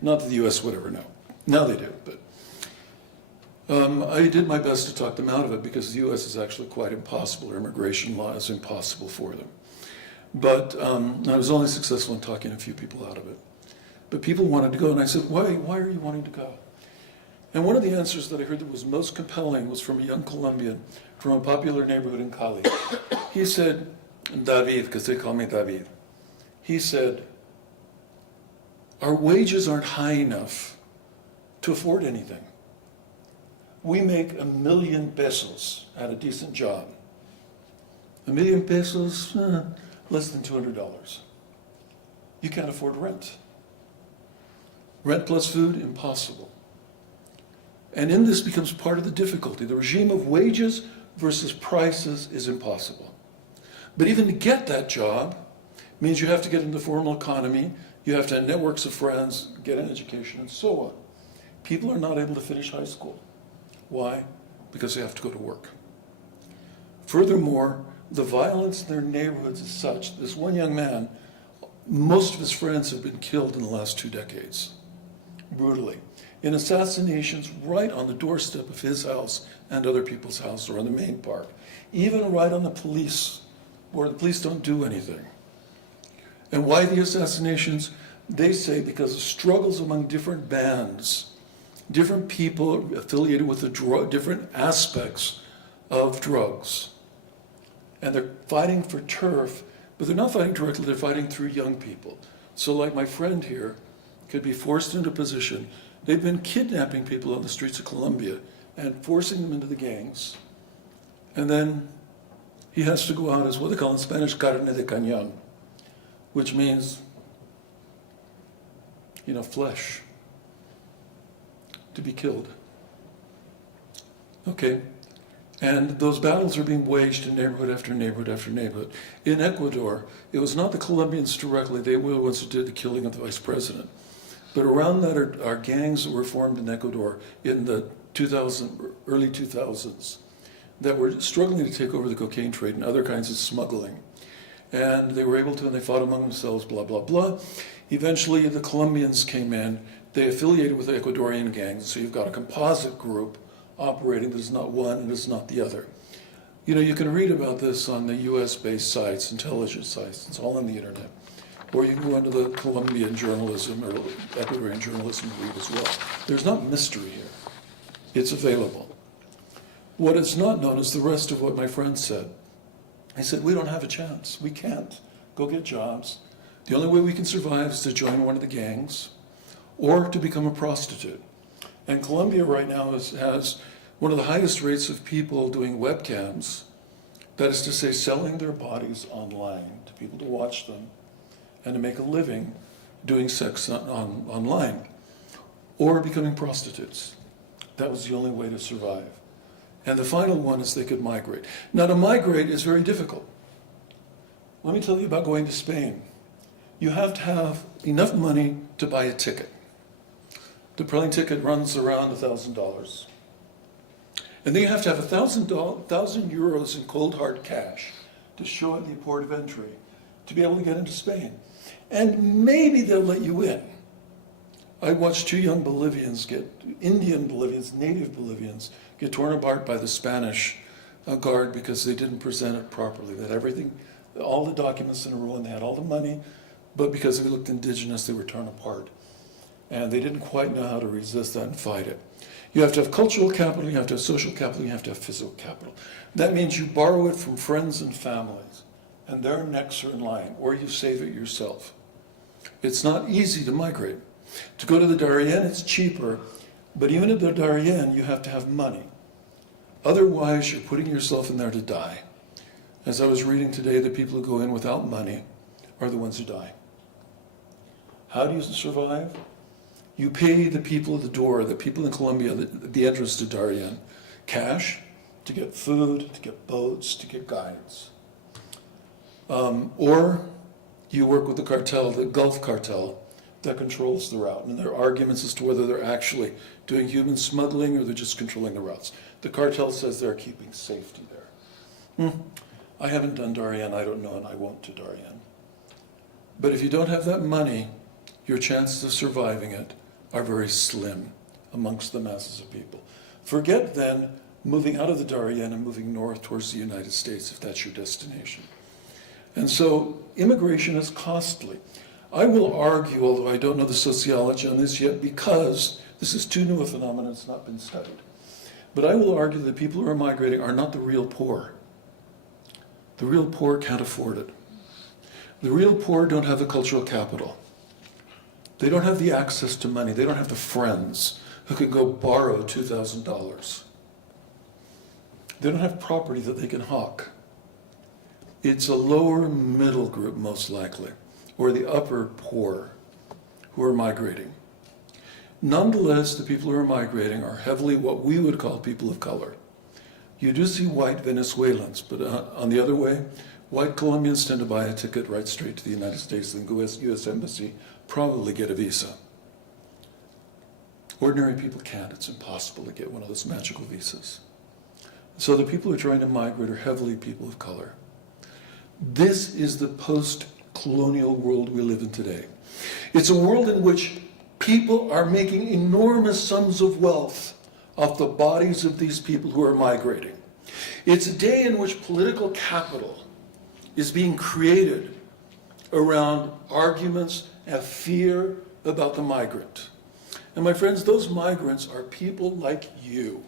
Not that the US would ever know. Now they do, but I did my best to talk them out of it because the US is actually quite impossible, or immigration law is impossible for them. But I was only successful in talking a few people out of it. But people wanted to go, and I said, why are you wanting to go? And one of the answers that I heard that was most compelling was from a young Colombian from a popular neighborhood in Cali. He said, David, because they call me David, he said, our wages aren't high enough to afford anything. We make $1 million pesos at a decent job. $1 million pesos, less than $200. You can't afford rent. Rent plus food, impossible. And in this becomes part of the difficulty. The regime of wages versus prices is impossible. But even to get that job means you have to get into the formal economy, you have to have networks of friends, get an education, and so on. People are not able to finish high school. Why? Because they have to go to work. Furthermore, the violence in their neighborhoods is such. This one young man, most of his friends have been killed in the last 2 decades, brutally, in assassinations right on the doorstep of his house and other people's house, or on the main park, even right on the police, where the police don't do anything. And why the assassinations? They say because of struggles among different bands, different people affiliated with the different aspects of drugs. And they're fighting for turf, but they're not fighting directly, they're fighting through young people. So like my friend here could be forced into a position. They've been kidnapping people on the streets of Colombia and forcing them into the gangs. And then he has to go out as what they call in Spanish, carne de cañón, which means, flesh, to be killed. Okay. And those battles are being waged in neighborhood after neighborhood after neighborhood. In Ecuador, it was not the Colombians directly, they were the ones who did the killing of the vice president. But around that are gangs that were formed in Ecuador in the early 2000s that were struggling to take over the cocaine trade and other kinds of smuggling. And they were able to, and they fought among themselves, blah, blah, blah. Eventually, the Colombians came in. They affiliated with the Ecuadorian gangs, so you've got a composite group operating that is not one and is not the other. You can read about this on the US-based sites, intelligence sites. It's all on the internet. Or you can go into the Colombian journalism or Ecuadorian journalism and read as well. There's not mystery here. It's available. What is not known is the rest of what my friend said. He said, we don't have a chance. We can't go get jobs. The only way we can survive is to join one of the gangs or to become a prostitute. And Colombia right now has one of the highest rates of people doing webcams, that is to say, selling their bodies online to people to watch them and to make a living doing sex online, or becoming prostitutes. That was the only way to survive. And the final one is they could migrate. Now, to migrate is very difficult. Let me tell you about going to Spain. You have to have enough money to buy a ticket. The plane ticket runs around $1,000. And then you have to have 1,000 euros in cold hard cash to show at the port of entry to be able to get into Spain. And maybe they'll let you in. I watched 2 young Bolivians Indian Bolivians, native Bolivians, get torn apart by the Spanish guard because they didn't present it properly. They had everything, all the documents in a row, and they had all the money, but because they looked indigenous, they were torn apart. And they didn't quite know how to resist that and fight it. You have to have cultural capital, you have to have social capital, you have to have physical capital. That means you borrow it from friends and families, and their necks are in line, or you save it yourself. It's not easy to migrate. To go to the Darien, it's cheaper, but even at the Darien, you have to have money. Otherwise, you're putting yourself in there to die. As I was reading today, the people who go in without money are the ones who die. How do you survive? You pay the people at the door, the people in Colombia, the entrance to Darien, cash to get food, to get boats, to get guides. Or you work with the cartel, the Gulf cartel, that controls the route. And there are arguments as to whether they're actually doing human smuggling or they're just controlling the routes. The cartel says they're keeping safety there. I haven't done Darien, I don't know, and I won't to Darien. But if you don't have that money, your chances of surviving it are very slim amongst the masses of people. Forget then moving out of the Darien and moving north towards the United States if that's your destination. And so immigration is costly. I will argue, although I don't know the sociology on this yet, because this is too new a phenomenon, it's not been studied. But I will argue that people who are migrating are not the real poor. The real poor can't afford it. The real poor don't have the cultural capital. They don't have the access to money. They don't have the friends who can go borrow $2,000. They don't have property that they can hawk. It's a lower middle group, most likely, or the upper poor who are migrating. Nonetheless, the people who are migrating are heavily what we would call people of color. You do see white Venezuelans, but on the other way, white Colombians tend to buy a ticket right straight to the United States and go to the U.S. Embassy, probably get a visa. Ordinary people can't. It's impossible to get one of those magical visas. So the people who are trying to migrate are heavily people of color. This is the post-colonial world we live in today. It's a world in which people are making enormous sums of wealth off the bodies of these people who are migrating. It's a day in which political capital is being created around arguments and fear about the migrant. And my friends, those migrants are people like you.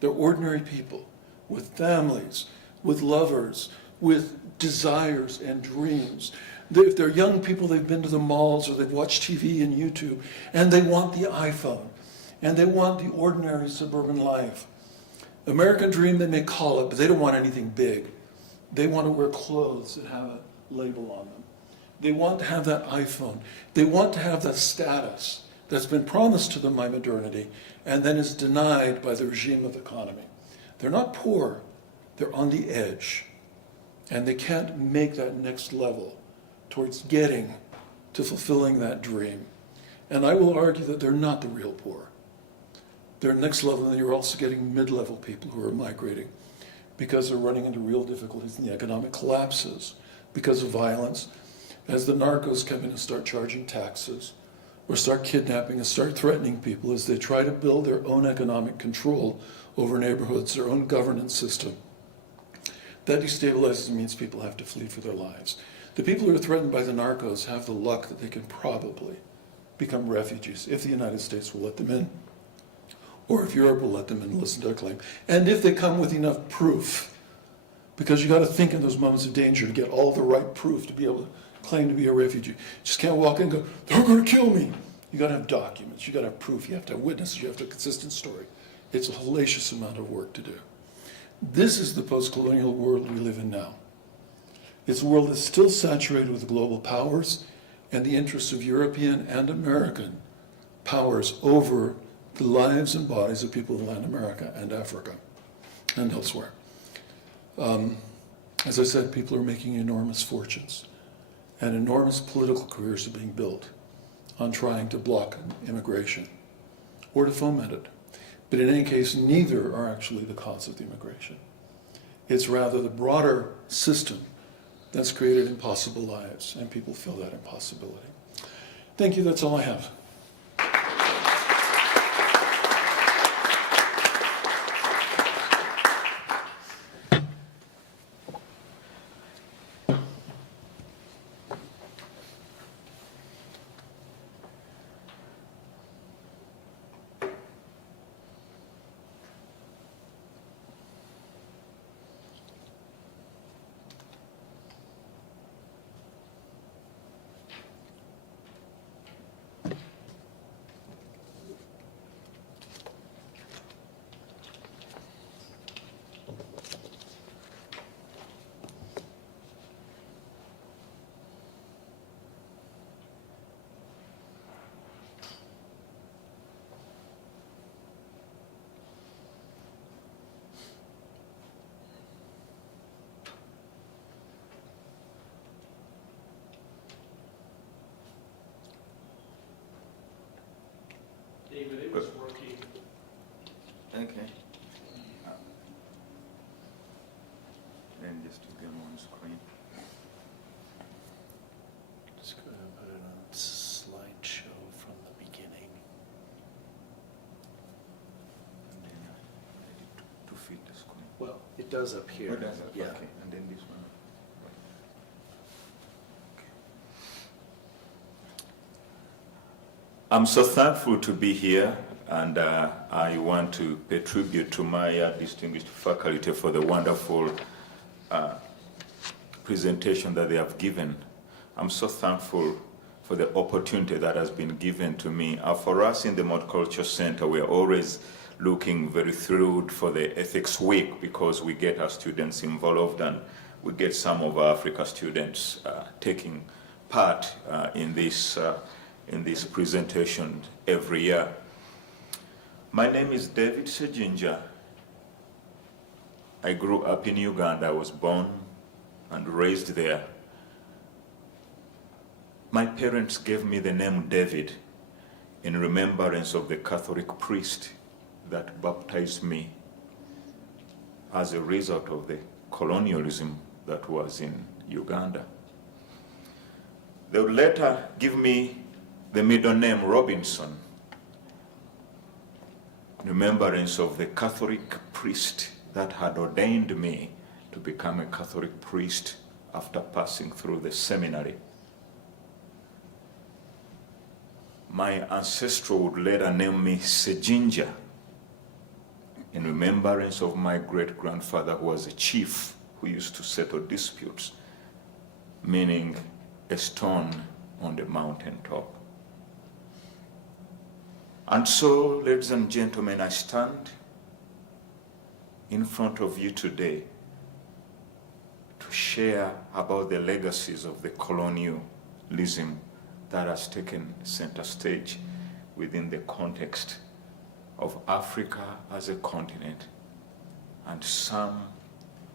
They're ordinary people with families, with lovers, with desires and dreams. If they're young people, they've been to the malls or they've watched TV and YouTube, and they want the iPhone, and they want the ordinary suburban life. American dream, they may call it, but they don't want anything big. They want to wear clothes that have a label on them. They want to have that iPhone. They want to have that status that's been promised to them by modernity and then is denied by the regime of economy. They're not poor, they're on the edge. And they can't make that next level towards getting to fulfilling that dream. And I will argue that they're not the real poor. They're next level, and you're also getting mid-level people who are migrating because they're running into real difficulties in the economic collapses because of violence. As the narcos come in and start charging taxes, or start kidnapping and start threatening people as they try to build their own economic control over neighborhoods, their own governance system. That destabilizes and means people have to flee for their lives. The people who are threatened by the narcos have the luck that they can probably become refugees if the United States will let them in, or if Europe will let them in and listen to their claim. And if they come with enough proof, because you got to think in those moments of danger to get all the right proof to be able to claim to be a refugee. You just can't walk in and go, they're going to kill me. You got to have documents, you got to have proof, you have to have witnesses, you have to have a consistent story. It's a hellacious amount of work to do. This is the post-colonial world we live in now. It's a world that's still saturated with global powers and the interests of European and American powers over the lives and bodies of people in Latin America and Africa and elsewhere. As I said, people are making enormous fortunes, and enormous political careers are being built on trying to block immigration or to foment it. But in any case, neither are actually the cause of the immigration. It's rather the broader system that's created impossible lives, and people feel that impossibility. Thank you, that's all I have. David, it was working. Okay. Then just to get on screen. Just go ahead and put it on slideshow from the beginning. And then I need to fill the screen. Well, it does up here. Oh, does it? Yeah. Okay. And then this one. I'm so thankful to be here, and I want to pay tribute to my distinguished faculty for the wonderful presentation that they have given. I'm so thankful for the opportunity that has been given to me. For us in the Multicultural Center, we are always looking very thrilled for the Ethics Week because we get our students involved and we get some of our Africa students taking part in this presentation every year. My name is David Ssejinja. I grew up in Uganda. I was born and raised there. My parents gave me the name David in remembrance of the Catholic priest that baptized me as a result of the colonialism that was in Uganda. They would later give me the middle name Robinson in remembrance of the Catholic priest that had ordained me to become a Catholic priest after passing through the seminary. My ancestor would later name me Ssejinja in remembrance of my great-grandfather who was a chief who used to settle disputes, meaning a stone on the mountain top. And so, ladies and gentlemen, I stand in front of you today to share about the legacies of the colonialism that has taken center stage within the context of Africa as a continent and some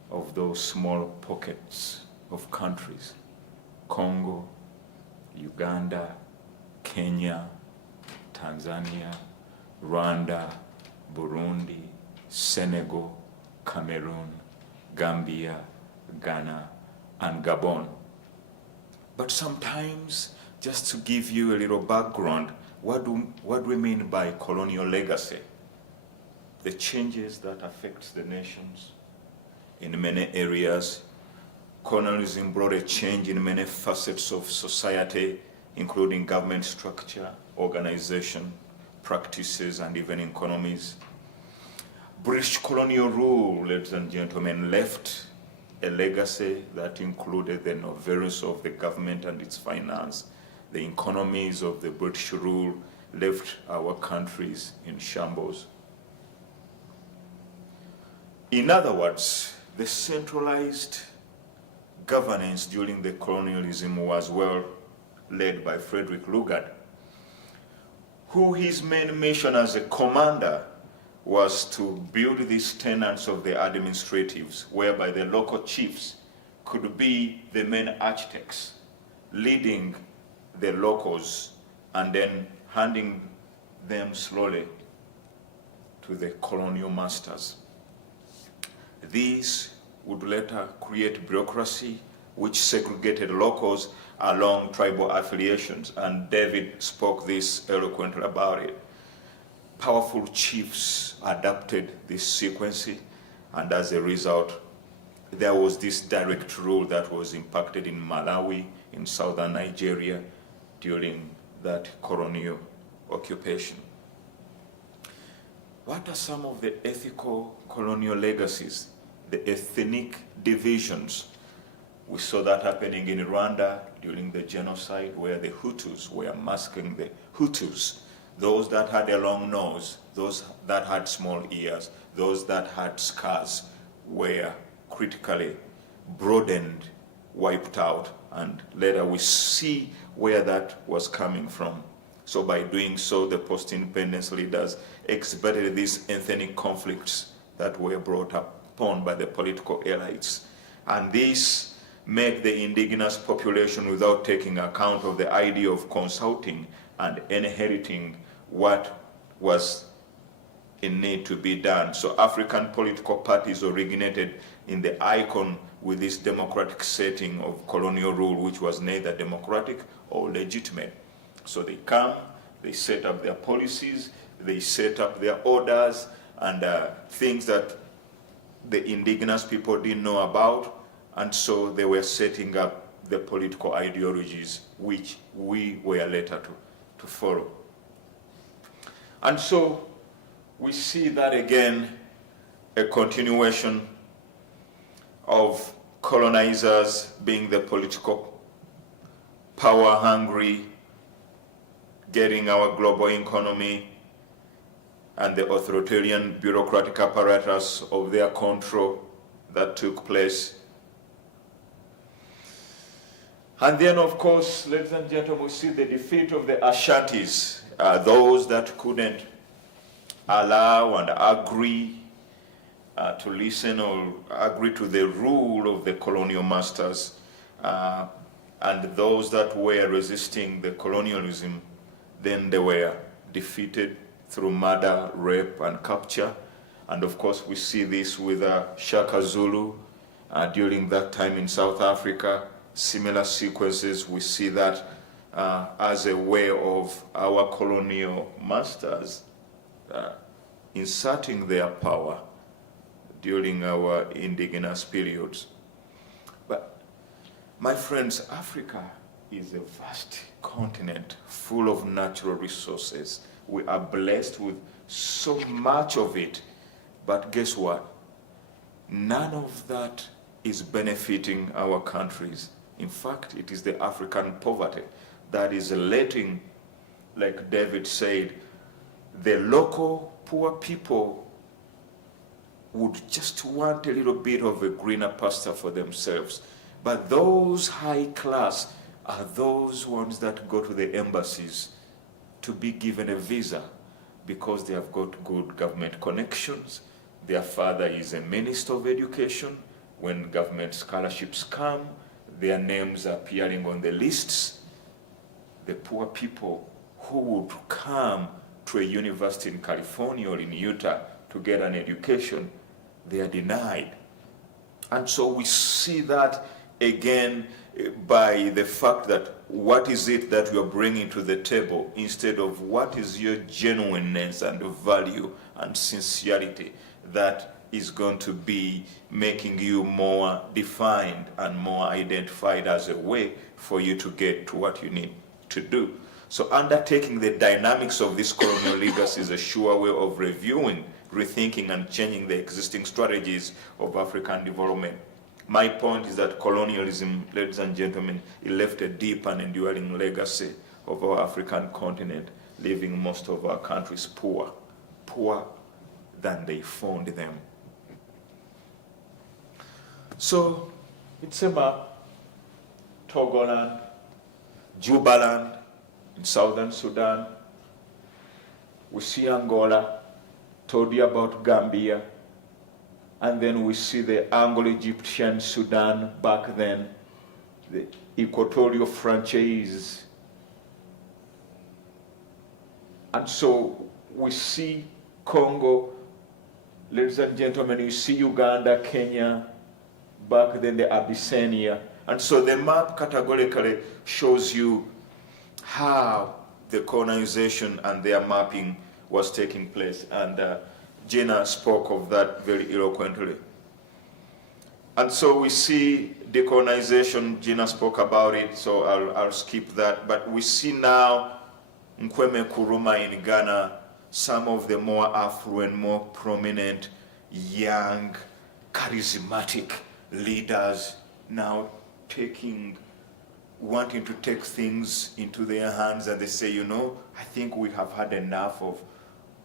of those small pockets of countries, Congo, Uganda, Kenya, Tanzania, Rwanda, Burundi, Senegal, Cameroon, Gambia, Ghana, and Gabon. But sometimes, just to give you a little background, what do we mean by colonial legacy? The changes that affect the nations in many areas. Colonialism brought a change in many facets of society, including government structure, organization, practices, and even economies. British colonial rule, ladies and gentlemen, left a legacy that included the novelties of the government and its finance. The economies of the British rule left our countries in shambles. In other words, the centralized governance during the colonialism was well led by Frederick Lugard, who his main mission as a commander was to build these tenets of the administratives, whereby the local chiefs could be the main architects, leading the locals and then handing them slowly to the colonial masters. These would later create bureaucracy which segregated locals along tribal affiliations, and David spoke this eloquently about it. Powerful chiefs adopted this sequence, and as a result, there was this direct rule that was impacted in Malawi, in southern Nigeria, during that colonial occupation. What are some of the ethical colonial legacies? The ethnic divisions. We saw that happening in Rwanda during the genocide, where the Hutus were masking the Hutus. Those that had a long nose, those that had small ears, those that had scars were critically broadened, wiped out, and later we see where that was coming from. So by doing so, the post-independence leaders exhibited these ethnic conflicts that were brought upon by the political elites. And this made the indigenous population, without taking account of the idea of consulting and inheriting what was in need to be done. So African political parties originated in the icon with this democratic setting of colonial rule, which was neither democratic or legitimate. So they come, they set up their policies, they set up their orders, and things that the indigenous people didn't know about, and so they were setting up the political ideologies which we were later to follow. And so we see that again, a continuation of colonizers being the political power hungry, getting our global economy and the authoritarian bureaucratic apparatus of their control that took place. And then, of course, ladies and gentlemen, we see the defeat of the Ashantis, those that couldn't allow and agree to listen or agree to the rule of the colonial masters, and those that were resisting the colonialism, then they were defeated through murder, rape, and capture. And of course, we see this with Shaka Zulu during that time in South Africa. Similar sequences, we see that as a way of our colonial masters inserting their power during our indigenous periods. But my friends, Africa is a vast continent full of natural resources. We are blessed with so much of it, but guess what? None of that is benefiting our countries. In fact, it is the African poverty that is letting, like David said, the local poor people would just want a little bit of a greener pasture for themselves. But those high class are those ones that go to the embassies to be given a visa because they have got good government connections. Their father is a minister of education. When government scholarships come, their names are appearing on the lists. The poor people who would come to a university in California or in Utah to get an education, they are denied. And so we see that again by the fact that what is it that you are bringing to the table instead of what is your genuineness and value and sincerity that is going to be making you more defined and more identified as a way for you to get to what you need to do. So undertaking the dynamics of this colonial legacy is a sure way of reviewing, rethinking, and changing the existing strategies of African development. My point is that colonialism, ladies and gentlemen, it left a deep and enduring legacy of our African continent, leaving most of our countries poor, poorer than they found them. So it's about Togoland, Jubaland in southern Sudan. We see Angola, told you about Gambia, and then we see the Anglo-Egyptian Sudan back then, the Equatorial Franchise. And so we see Congo, ladies and gentlemen, you see Uganda, Kenya, back then the Abyssinia. And so the map categorically shows you how the colonization and their mapping was taking place. And Jenna spoke of that very eloquently. And so we see decolonization, Jenna spoke about it, so I'll skip that. But we see now Nkwame Nkrumah in Ghana, some of the more affluent, more prominent, young, charismatic leaders now wanting to take things into their hands, and they say, you know, I think we have had enough of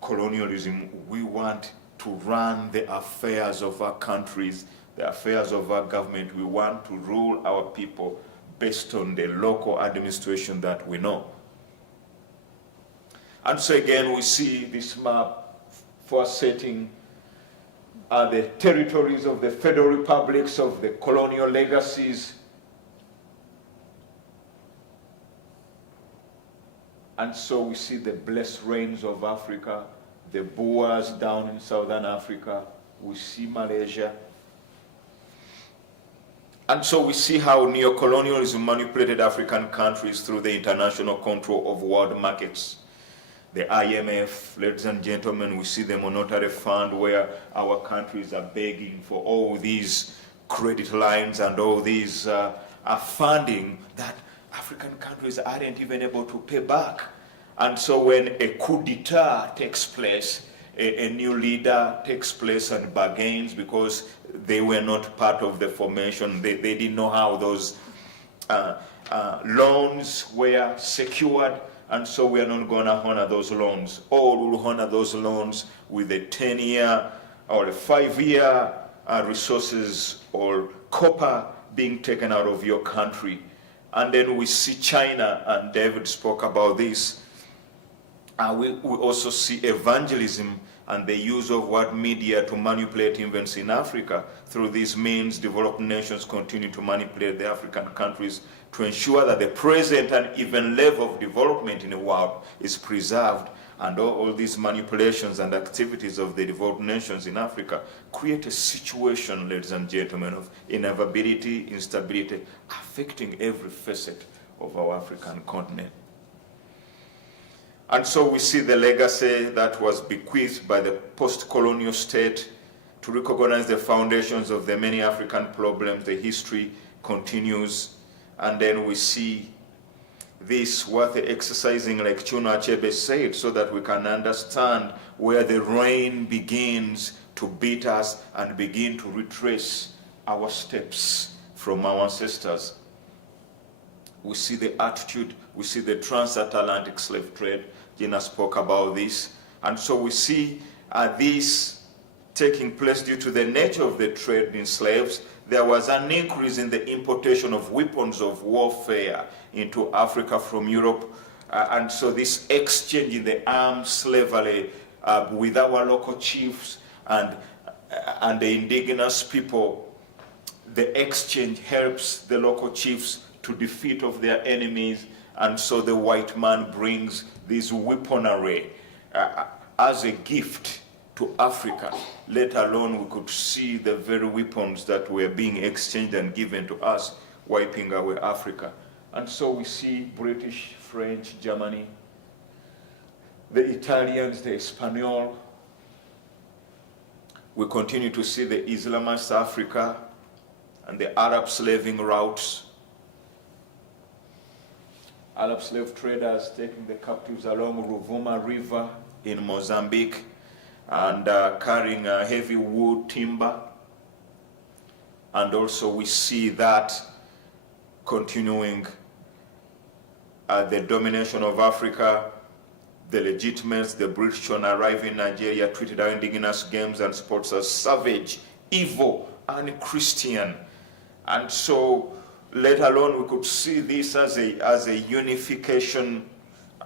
colonialism. We want to run the affairs of our countries, the affairs of our government. We want to rule our people based on the local administration that we know. And so again, we see this map for setting the territories of the federal republics of the colonial legacies. And so we see the blessed rains of Africa, the Boers down in Southern Africa, we see Malaysia. And so we see how neocolonialism manipulated African countries through the international control of world markets. The IMF, ladies and gentlemen, we see the monetary fund where our countries are begging for all these credit lines and all these funding that African countries aren't even able to pay back. And so when a coup d'etat takes place, a new leader takes place and bargains because they were not part of the formation. They didn't know how those loans were secured, and so we are not going to honor those loans. Or we'll honor those loans with a 10-year or a 5-year resources or copper being taken out of your country. And then we see China, and David spoke about this. We also see evangelism and the use of what media to manipulate events in Africa. Through these means, developed nations continue to manipulate the African countries to ensure that the present and even level of development in the world is preserved. And all these manipulations and activities of the developed nations in Africa create a situation, ladies and gentlemen, of inevitability, instability, affecting every facet of our African continent. And so we see the legacy that was bequeathed by the post-colonial state to recognize the foundations of the many African problems. The history continues. And then we see this worth exercising, like Chuna Achebe said, so that we can understand where the rain begins to beat us and begin to retrace our steps from our ancestors. We see the attitude, we see the transatlantic slave trade. Jenna spoke about this. And so we see this taking place due to the nature of the trade in slaves. There was an increase in the importation of weapons of warfare into Africa from Europe. And so this exchange in the armed slavery with our local chiefs and the indigenous people, the exchange helps the local chiefs to defeat of their enemies. And so the white man brings this weaponry as a gift to Africa, let alone we could see the very weapons that were being exchanged and given to us, wiping away Africa. And so we see British, French, Germany, the Italians, the Espanol. We continue to see the Islamist Africa and the Arab slaving routes. Arab slave traders taking the captives along Ruvuma River in Mozambique and carrying heavy wood, timber. And also we see that continuing the domination of Africa. The legitimates, the British, on arriving in Nigeria, treated our indigenous games and sports as savage, evil, and Christian. And so, let alone we could see this as a unification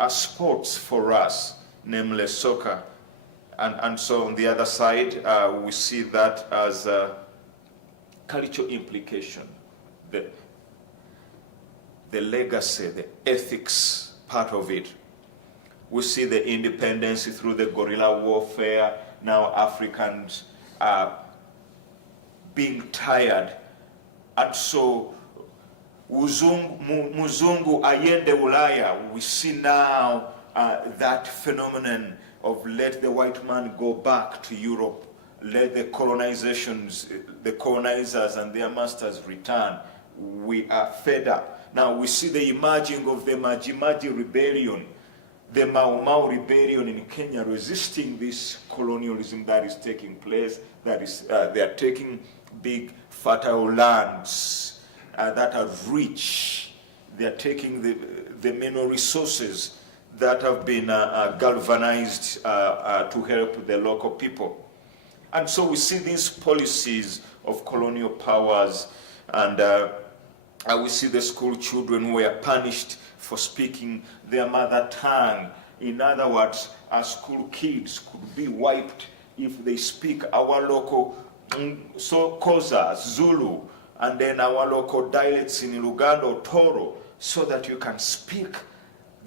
sports for us, namely soccer. And so on the other side, we see that as a cultural implication, the legacy, the ethics part of it. We see the independence through the guerrilla warfare. Now Africans are being tired. And so Muzungu ayende Ulaya, we see now that phenomenon of let the white man go back to Europe, let the colonizers and their masters return. We are fed up. Now we see the emerging of the Maji Maji rebellion, the Mau Mau rebellion in Kenya, resisting this colonialism that is taking place. That is, they are taking big fertile lands that are rich. They are taking the mineral resources that have been galvanized to help the local people. And so we see these policies of colonial powers, and we see the school children who were punished for speaking their mother tongue. In other words, our school kids could be wiped if they speak our local Koza, Zulu, and then our local dialects in Luganda or Toro, so that you can speak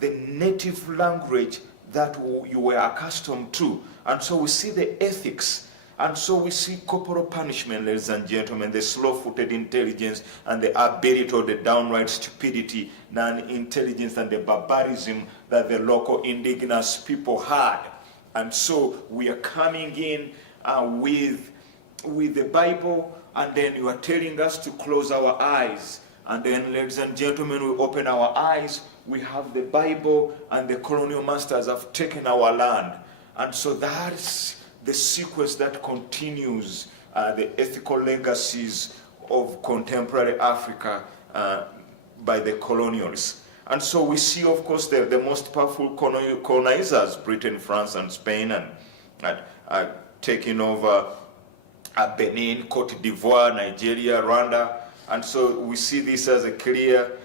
the native language that you were accustomed to. And so we see the ethics. And so we see corporal punishment, ladies and gentlemen, the slow-footed intelligence and the ability or the downright stupidity, non-intelligence and the barbarism that the local indigenous people had. And so we are coming in with the Bible, and then you are telling us to close our eyes. And then, ladies and gentlemen, we open our eyes, we have the Bible, and the colonial masters have taken our land. And so that's the sequence that continues the ethical legacies of contemporary Africa by the colonials. And so we see, of course, the most powerful colonizers, Britain, France, and Spain, and taking over Benin, Cote d'Ivoire, Nigeria, Rwanda. And so we see this as a clear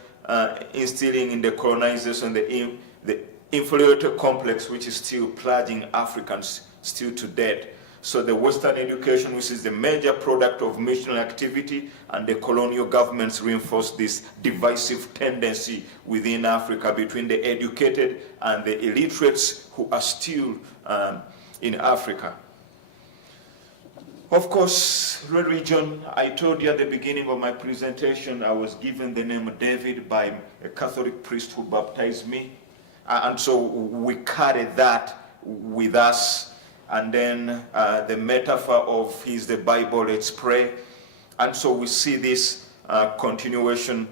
instilling in the colonization the inferiority complex, which is still plaguing Africans still to death. So the Western education, which is the major product of missionary activity, and the colonial governments reinforce this divisive tendency within Africa between the educated and the illiterates who are still in Africa. Of course, religion, I told you at the beginning of my presentation, I was given the name David by a Catholic priest who baptized me. And so we carry that with us. And then the metaphor of is the Bible, let's pray. And so we see this continuation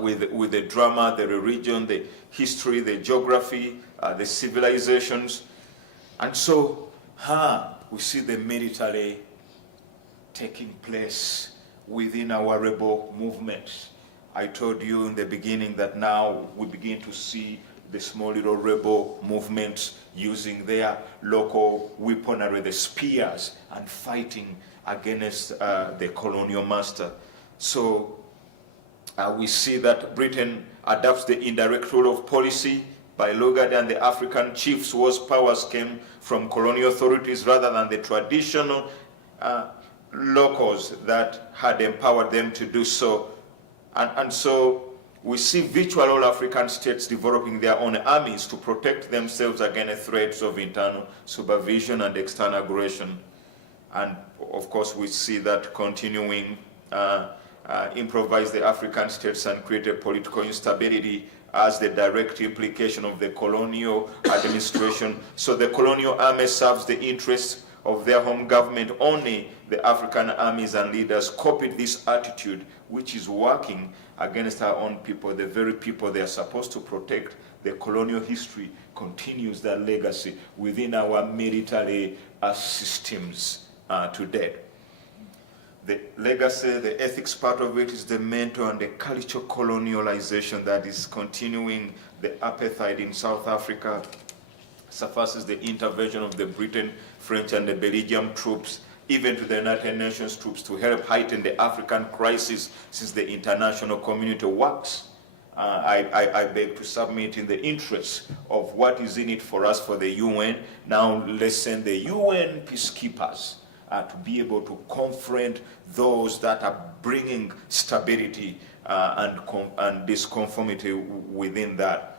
with the drama, the religion, the history, the geography, the civilizations. And so we see the military taking place within our rebel movement. I told you in the beginning that now we begin to see the small little rebel movements using their local weaponry, the spears, and fighting against the colonial master. So we see that Britain adopts the indirect rule of policy. By Lugard and the African chiefs whose powers came from colonial authorities rather than the traditional locals that had empowered them to do so. And so we see virtual all African states developing their own armies to protect themselves against threats of internal supervision and external aggression. And of course, we see that continuing improvise the African states and create a political instability as the direct implication of the colonial administration. So the colonial army serves the interests of their home government only. The African armies and leaders copied this attitude, which is working against our own people, the very people they are supposed to protect. The colonial history continues that legacy within our military systems today. The legacy, the ethics part of it is the mental and the cultural colonialization that is continuing the apartheid in South Africa. Suffices the intervention of the Britain, French, and the Belgian troops, even to the United Nations troops, to help heighten the African crisis, since the international community works. I beg to submit in the interest of what is in it for us for the UN. Now let's send the UN peacekeepers to be able to confront those that are bringing stability and disconformity within that.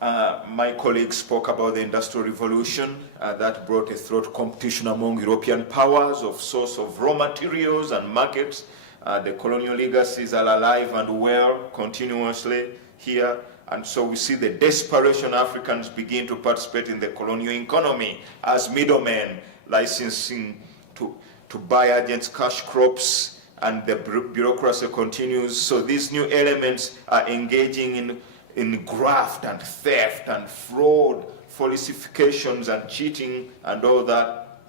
My colleague spoke about the Industrial Revolution that brought a throat competition among European powers of source of raw materials and markets. The colonial legacies are alive and well continuously here. And so we see the desperation Africans begin to participate in the colonial economy as middlemen, licensing to buy agents' cash crops, and the bureaucracy continues. So these new elements are engaging in graft and theft and fraud, falsifications and cheating and all that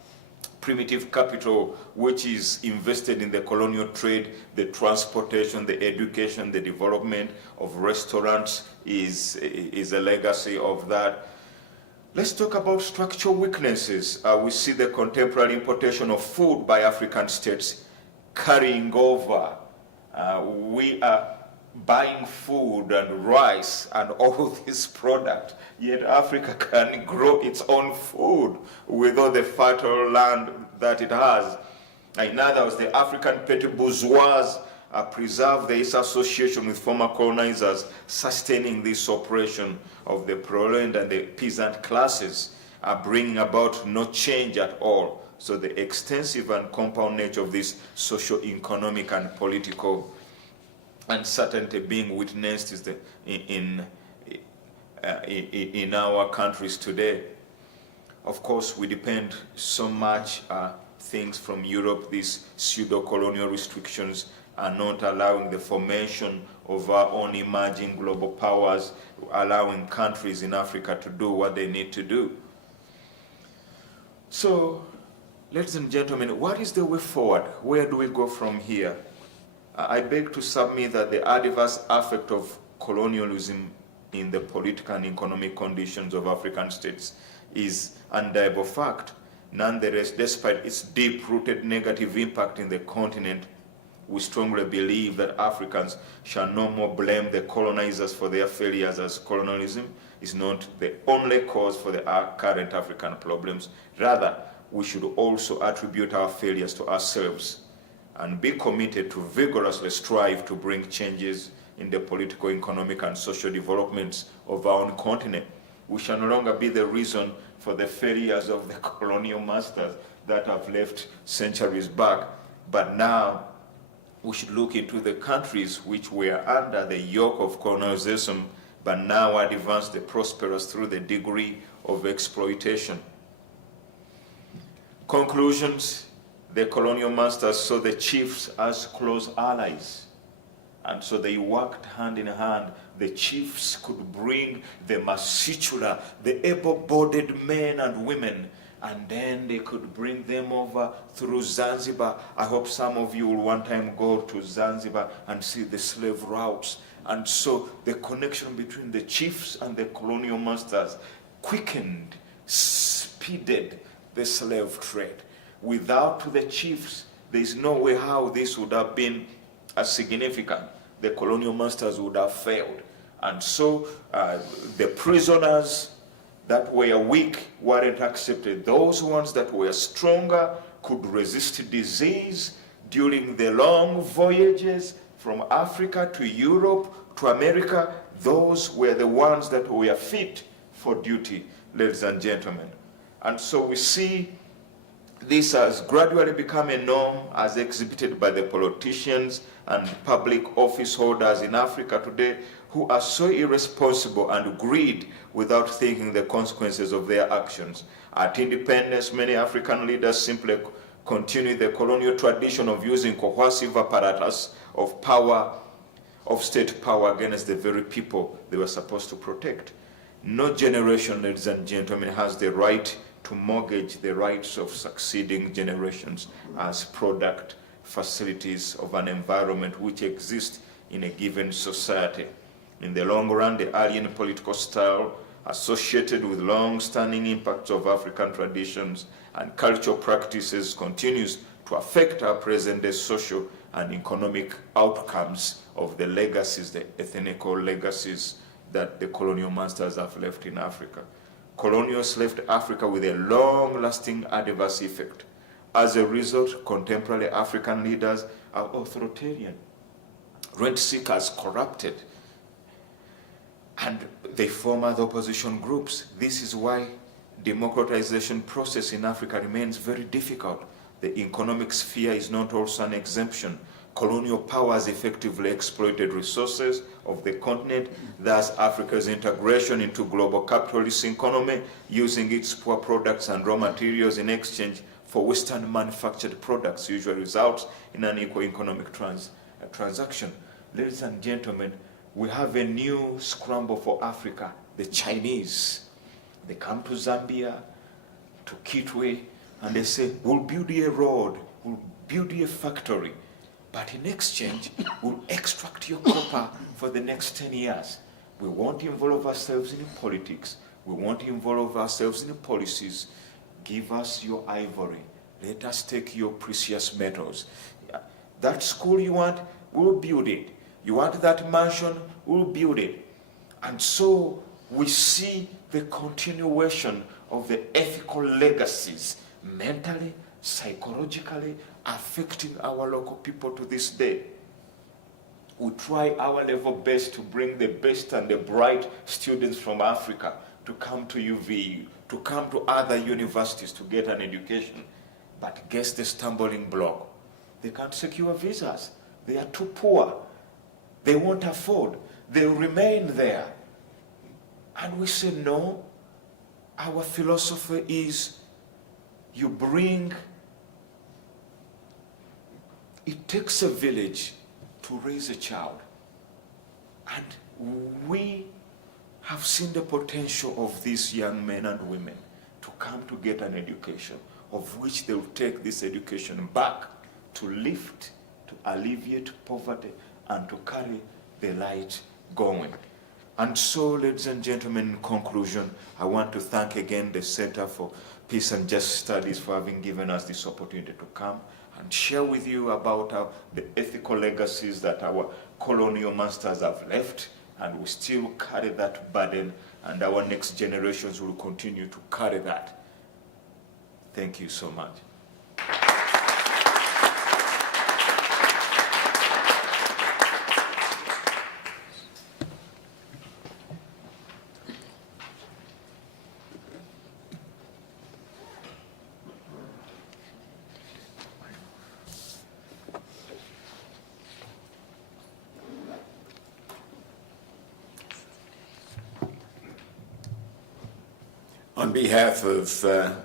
primitive capital which is invested in the colonial trade, the transportation, the education, the development of restaurants is a legacy of that. Let's talk about structural weaknesses. We see the contemporary importation of food by African states carrying over. We are buying food and rice and all this product, yet Africa can grow its own food with all the fertile land that it has. In other words, the African petty bourgeois preserve this association with former colonizers, sustaining this oppression of the proletariat and the peasant classes, bringing about no change at all. So the extensive and compound nature of this socio-economic and political uncertainty being witnessed is in our countries today. Of course, we depend so much things from Europe. These pseudo-colonial restrictions are not allowing the formation of our own emerging global powers, allowing countries in Africa to do what they need to do. So, ladies and gentlemen, what is the way forward? Where do we go from here? I beg to submit that the adverse effect of colonialism in the political and economic conditions of African states is undeniable fact. Nonetheless, despite its deep-rooted negative impact in the continent, we strongly believe that Africans shall no more blame the colonizers for their failures, as colonialism is not the only cause for the current African problems. Rather, we should also attribute our failures to ourselves and be committed to vigorously strive to bring changes in the political, economic, and social developments of our own continent. We shall no longer be the reason for the failures of the colonial masters that have left centuries back, but now we should look into the countries which were under the yoke of colonialism, but now are advanced and prosperous through the degree of exploitation. Conclusions: the colonial masters saw the chiefs as close allies, and so they worked hand in hand. The chiefs could bring the masicula, the able-bodied men and women, and then they could bring them over through Zanzibar. I hope some of you will one time go to Zanzibar and see the slave routes. And so the connection between the chiefs and the colonial masters quickened, speeded the slave trade. Without the chiefs, there is no way how this would have been as significant. The colonial masters would have failed. And so the prisoners that were weak weren't accepted. Those ones that were stronger could resist disease during the long voyages from Africa to Europe to America. Those were the ones that were fit for duty, ladies and gentlemen. And so we see this has gradually become a norm as exhibited by the politicians and public office holders in Africa today, who are so irresponsible and greed without thinking the consequences of their actions. At independence, many African leaders simply continue the colonial tradition of using coercive apparatus of power, of state power against the very people they were supposed to protect. No generation, ladies and gentlemen, has the right to mortgage the rights of succeeding generations as product facilities of an environment which exists in a given society. In the long run, the alien political style associated with long-standing impacts of African traditions and cultural practices continues to affect our present-day social and economic outcomes of the legacies, the ethnical legacies that the colonial masters have left in Africa. Colonials left Africa with a long-lasting adverse effect. As a result, contemporary African leaders are authoritarian, rent-seekers, corrupted, and they form other opposition groups. This is why democratization process in Africa remains very difficult. The economic sphere is not also an exemption. Colonial powers effectively exploited resources of the continent, thus Africa's integration into global capitalist economy, using its poor products and raw materials in exchange for Western manufactured products, usually results in an equal economic transaction. Ladies and gentlemen, we have a new scramble for Africa, the Chinese. They come to Zambia, to Kitwe, and they say, we'll build you a road, we'll build you a factory, but in exchange, we'll extract your copper for the next 10 years. We won't involve ourselves in politics. We won't involve ourselves in policies. Give us your ivory. Let us take your precious metals. That school you want, we'll build it. You want that mansion, we'll build it. And so we see the continuation of the ethical legacies, mentally, psychologically, affecting our local people to this day. we try our level best to bring the best and the bright students from Africa to come to UVU, to come to other universities to get an education. But guess the stumbling block? They can't secure visas. They are too poor. They won't afford. They'll remain there. And we say, no, our philosophy is you bring, it takes a village to raise a child. And we have seen the potential of these young men and women to come to get an education, of which they will take this education back to lift, to alleviate poverty, and to carry the light going. And so, ladies and gentlemen, in conclusion, I want to thank again the Center for Peace and Justice Studies for having given us this opportunity to come and share with you about the ethical legacies that our colonial masters have left, and we still carry that burden, and our next generations will continue to carry that. Thank you so much. On behalf of the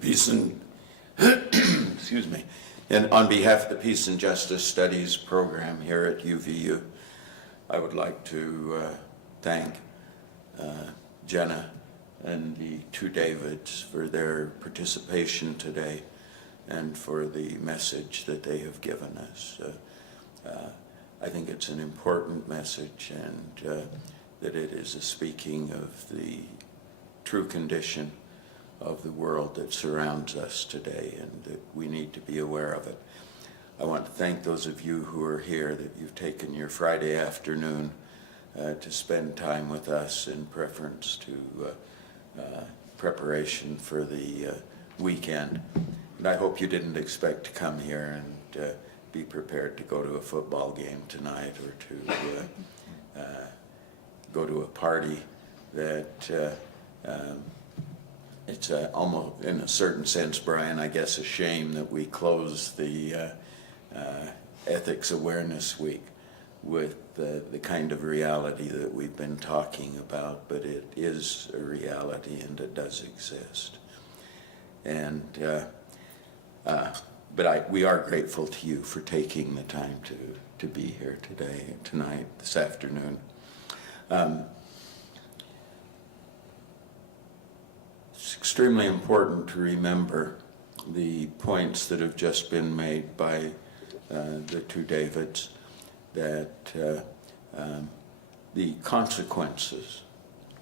Peace and excuse me, and on behalf of the Peace and Justice Studies program here at UVU, I would like to thank Jenna and the two Davids for their participation today and for the message that they have given us. I think it's an important message, and that it is a speaking of the true condition of the world that surrounds us today, and that we need to be aware of it. I want to thank those of you who are here, that you've taken your Friday afternoon to spend time with us in preference to preparation for the weekend. And I hope you didn't expect to come here and be prepared to go to a football game tonight, or to go to a party that it's almost, in a certain sense, Brian, I guess a shame that we close the Ethics Awareness Week with the kind of reality that we've been talking about, but it is a reality and it does exist. And but we are grateful to you for taking the time to be here today, tonight, this afternoon. It's extremely important to remember the points that have just been made by the two Davids, that the consequences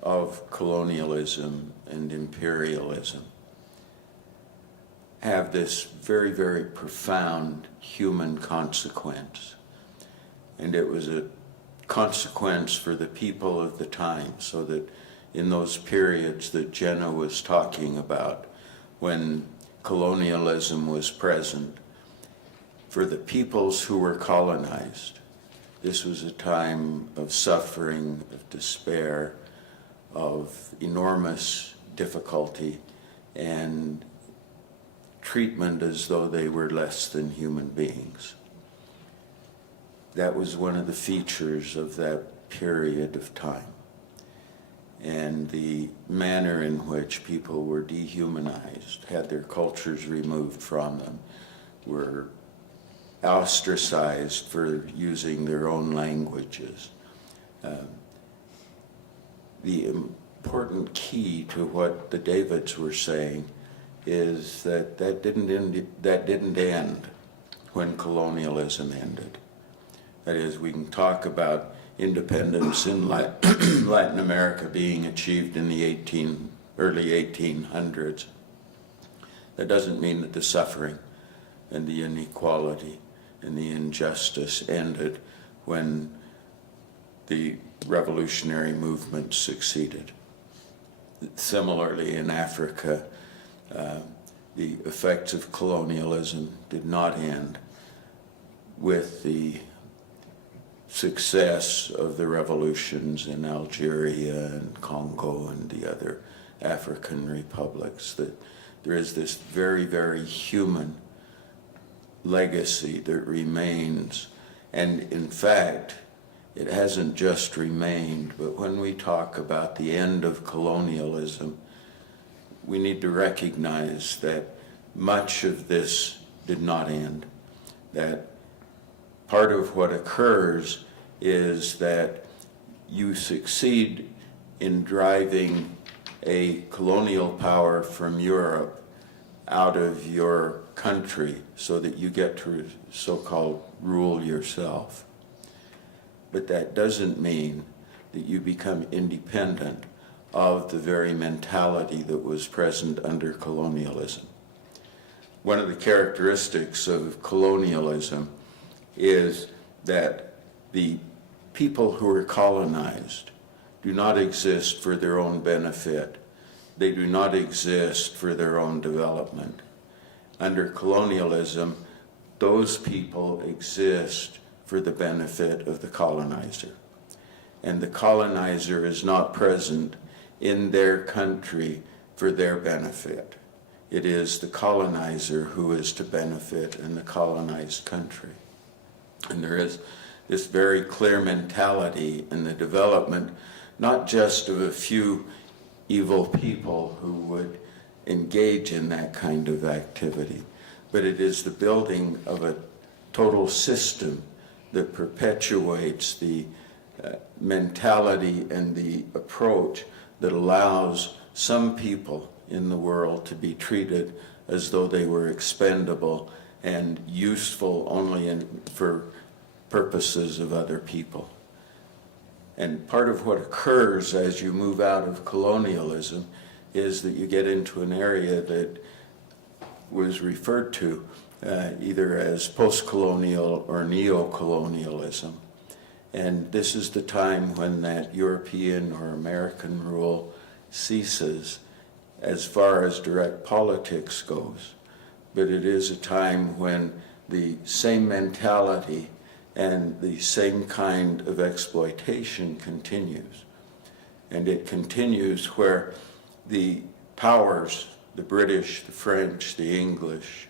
of colonialism and imperialism have this very, very profound human consequence. And it was a consequence for the people of the time, so that in those periods that Jenna was talking about, when colonialism was present, for the peoples who were colonized, this was a time of suffering, of despair, of enormous difficulty, and treatment as though they were less than human beings. That was one of the features of that period of time. And the manner in which people were dehumanized, had their cultures removed from them, were ostracized for using their own languages. The important key to what the Davids were saying is that that didn't end when colonialism ended. That is, we can talk about independence in Latin America being achieved in the early 1800s. That doesn't mean that the suffering and the inequality and the injustice ended when the revolutionary movement succeeded. Similarly, in Africa, the effects of colonialism did not end with the success of the revolutions in Algeria and Congo and the other African republics, that there is this very, very human legacy that remains. And in fact, it hasn't just remained, but when we talk about the end of colonialism, we need to recognize that much of this did not end. That part of what occurs is that you succeed in driving a colonial power from Europe out of your country so that you get to so-called rule yourself. But that doesn't mean that you become independent of the very mentality that was present under colonialism. One of the characteristics of colonialism is that the people who are colonized do not exist for their own benefit. They do not exist for their own development. Under colonialism, those people exist for the benefit of the colonizer. And the colonizer is not present in their country for their benefit. It is the colonizer who is to benefit in the colonized country. And there is this very clear mentality in the development, not just of a few evil people who would engage in that kind of activity, but it is the building of a total system that perpetuates the mentality and the approach that allows some people in the world to be treated as though they were expendable and useful only for purposes of other people. And part of what occurs as you move out of colonialism is that you get into an area that was referred to either as post-colonial or neo-colonialism. And this is the time when that European or American rule ceases as far as direct politics goes. But it is a time when the same mentality and the same kind of exploitation continues. And it continues where the powers, the British, the French, the English,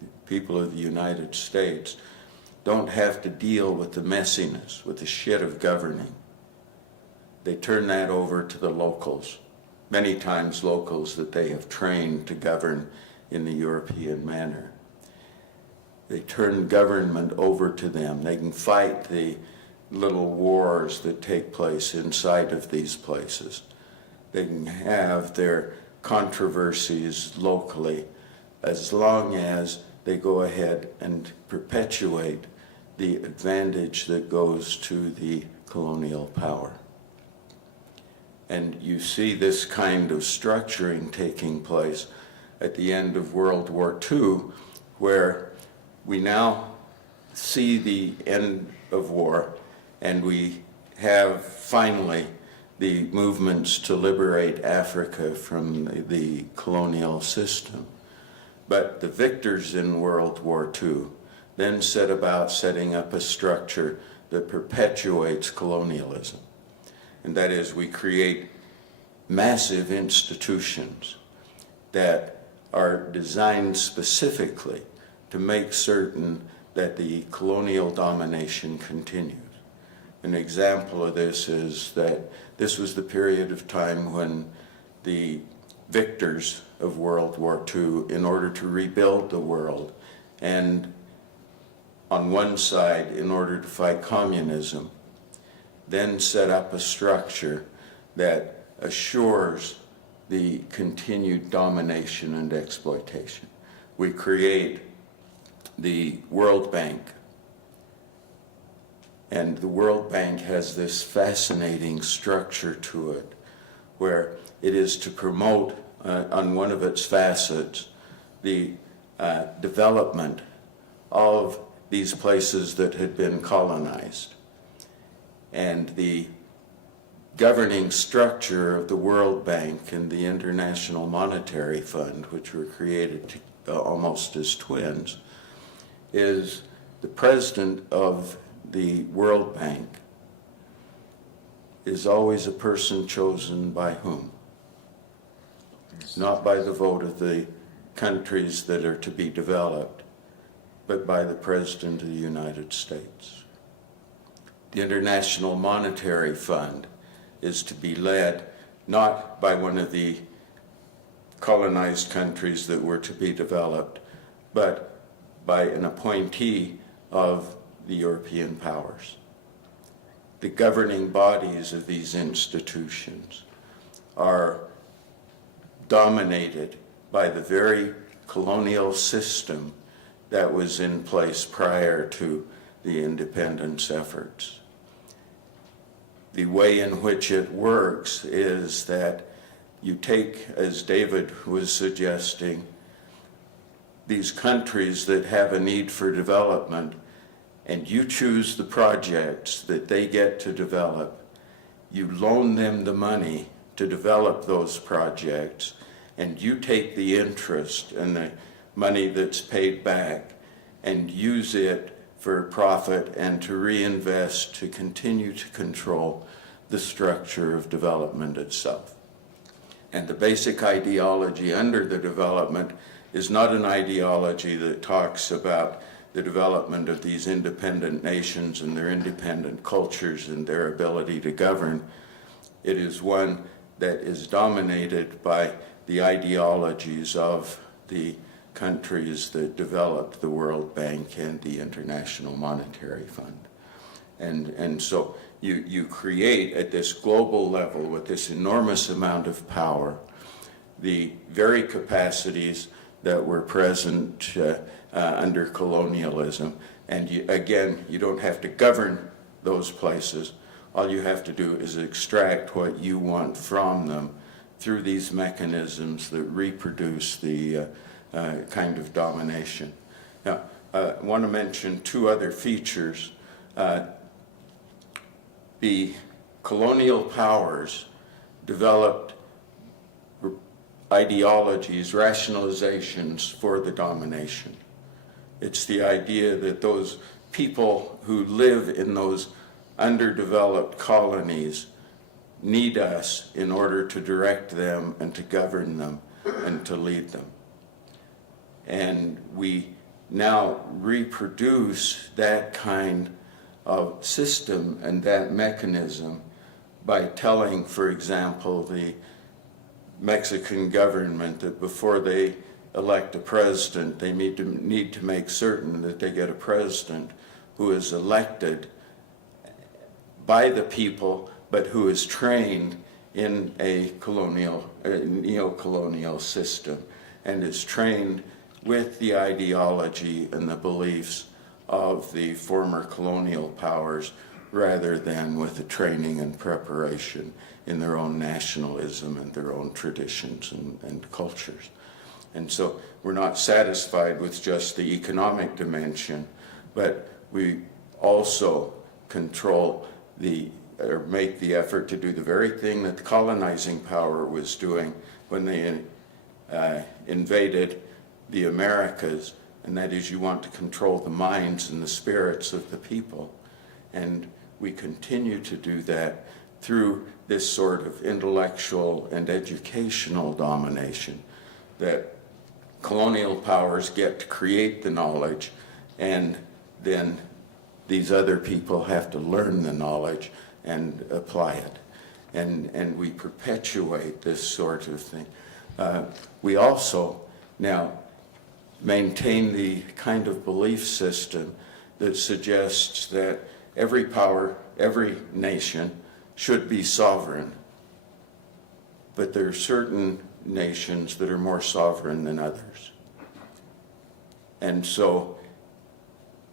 the people of the United States, don't have to deal with the messiness, with the shit of governing. They turn that over to the locals, many times locals that they have trained to govern in the European manner. They turn government over to them. They can fight the little wars that take place inside of these places. They can have their controversies locally as long as they go ahead and perpetuate the advantage that goes to the colonial power. And you see this kind of structuring taking place at the end of World War II, where we now see the end of war, and we have finally the movements to liberate Africa from the colonial system. But the victors in World War II then set about setting up a structure that perpetuates colonialism. And that is, we create massive institutions that are designed specifically to make certain that the colonial domination continues. An example of this is that this was the period of time when the victors of World War II, in order to rebuild the world, and on one side, in order to fight communism, then set up a structure that assures the continued domination and exploitation. We create the World Bank, and the World Bank has this fascinating structure to it, where it is to promote, on one of its facets, the development of these places that had been colonized. And the governing structure of the World Bank and the International Monetary Fund, which were created almost as twins, is the president of the World Bank is always a person chosen by whom? Not by the vote of the countries that are to be developed, but by the President of the United States. The International Monetary Fund is to be led not by one of the colonized countries that were to be developed, but by an appointee of the European powers. The governing bodies of these institutions are dominated by the very colonial system that was in place prior to the independence efforts. The way in which it works is that you take, as David was suggesting, these countries that have a need for development, and you choose the projects that they get to develop. You loan them the money to develop those projects, and you take the interest and the money that's paid back and use it for profit and to reinvest to continue to control the structure of development itself. And the basic ideology under the development is not an ideology that talks about the development of these independent nations and their independent cultures and their ability to govern. It is one that is dominated by the ideologies of the countries that developed the World Bank and the International Monetary Fund. And so you create at this global level with this enormous amount of power the very capacities that were present under colonialism. And you don't have to govern those places. All you have to do is extract what you want from them through these mechanisms that reproduce the kind of domination. Now, I want to mention two other features. The colonial powers developed ideologies, rationalizations for the domination. It's the idea that those people who live in those underdeveloped colonies need us in order to direct them and to govern them and to lead them. And we now reproduce that kind of system and that mechanism by telling, for example, the Mexican government that before they elect a president, they need to make certain that they get a president who is elected by the people, but who is trained in a neo-colonial system and is trained with the ideology and the beliefs of the former colonial powers rather than with the training and preparation in their own nationalism and their own traditions and cultures. And so we're not satisfied with just the economic dimension, but we also control or make the effort to do the very thing that the colonizing power was doing when they invaded the Americas, and that is you want to control the minds and the spirits of the people. And we continue to do that through this sort of intellectual and educational domination, that colonial powers get to create the knowledge, and then these other people have to learn the knowledge and apply it. And we perpetuate this sort of thing. We also now maintain the kind of belief system that suggests that every power, every nation should be sovereign. But there are certain nations that are more sovereign than others. And so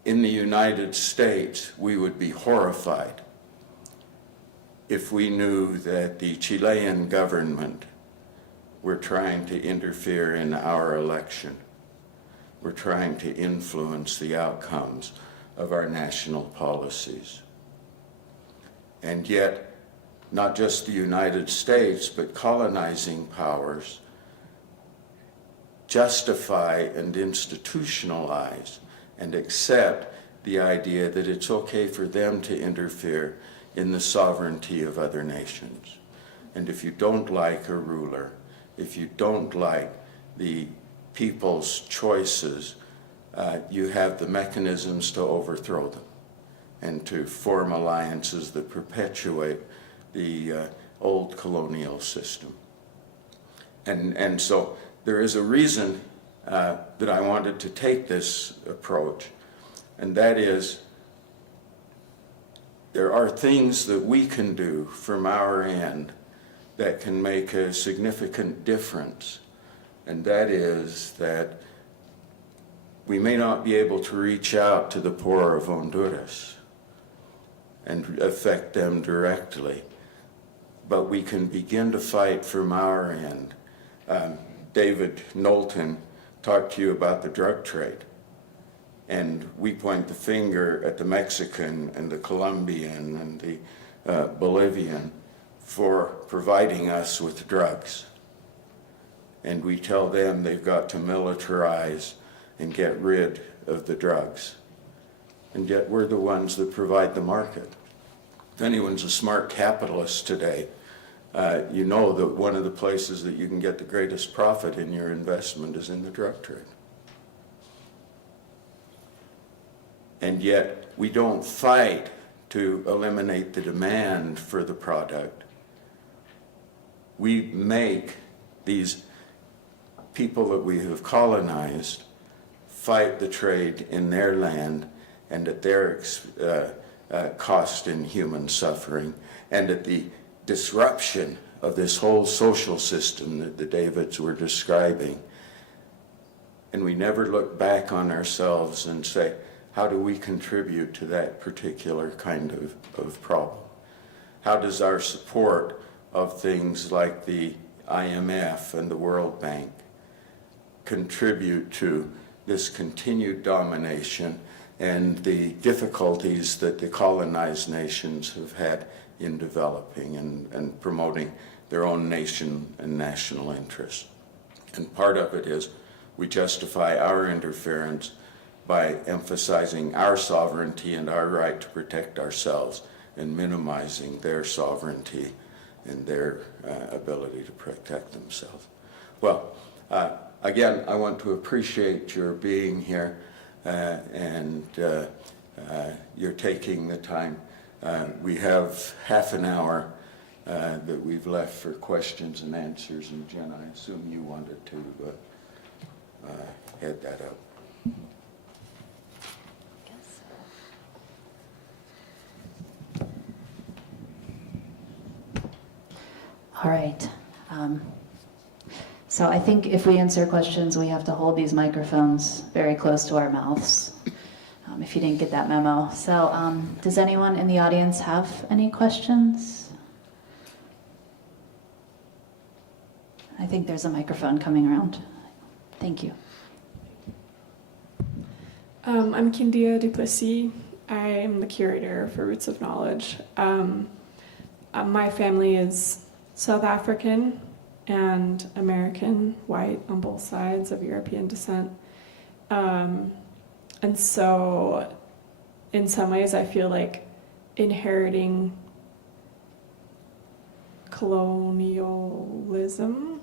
in the United States, we would be horrified if we knew that the Chilean government were trying to interfere in our election. We're trying to influence the outcomes of our national policies. And yet, not just the United States, but colonizing powers justify and institutionalize and accept the idea that it's okay for them to interfere in the sovereignty of other nations. And if you don't like a ruler, if you don't like the people's choices, you have the mechanisms to overthrow them and to form alliances that perpetuate the old colonial system. And so there is a reason that I wanted to take this approach, and that is there are things that we can do from our end that can make a significant difference, and that is that we may not be able to reach out to the poor of Honduras and affect them directly, but we can begin to fight from our end. David Knowlton talked to you about the drug trade, and we point the finger at the Mexican and the Colombian and the Bolivian for providing us with drugs. And we tell them they've got to militarize and get rid of the drugs. And yet we're the ones that provide the market. If anyone's a smart capitalist today, you know that one of the places that you can get the greatest profit in your investment is in the drug trade. And yet we don't fight to eliminate the demand for the product. We make these people that we have colonized fight the trade in their land and at their cost in human suffering and at the disruption of this whole social system that the Davids were describing. And we never look back on ourselves and say, how do we contribute to that particular kind of problem? How does our support of things like the IMF and the World Bank contribute to this continued domination and the difficulties that the colonized nations have had in developing and promoting their own nation and national interests? And part of it is we justify our interference by emphasizing our sovereignty and our right to protect ourselves and minimizing their sovereignty and their ability to protect themselves. Well, again, I want to appreciate your being here and you're taking the time. We have half an hour that we've left for questions and answers, and Jenna, I assume you wanted to head that up. All right. So I think if we answer questions, we have to hold these microphones very close to our mouths, if you didn't get that memo. So does anyone in the audience have any questions? I think there's a microphone coming around. Thank you. I'm Kindia Duplessis. I am the curator for Roots of Knowledge. My family is South African and American, white on both sides of European descent. And so in some ways I feel like inheriting colonialism,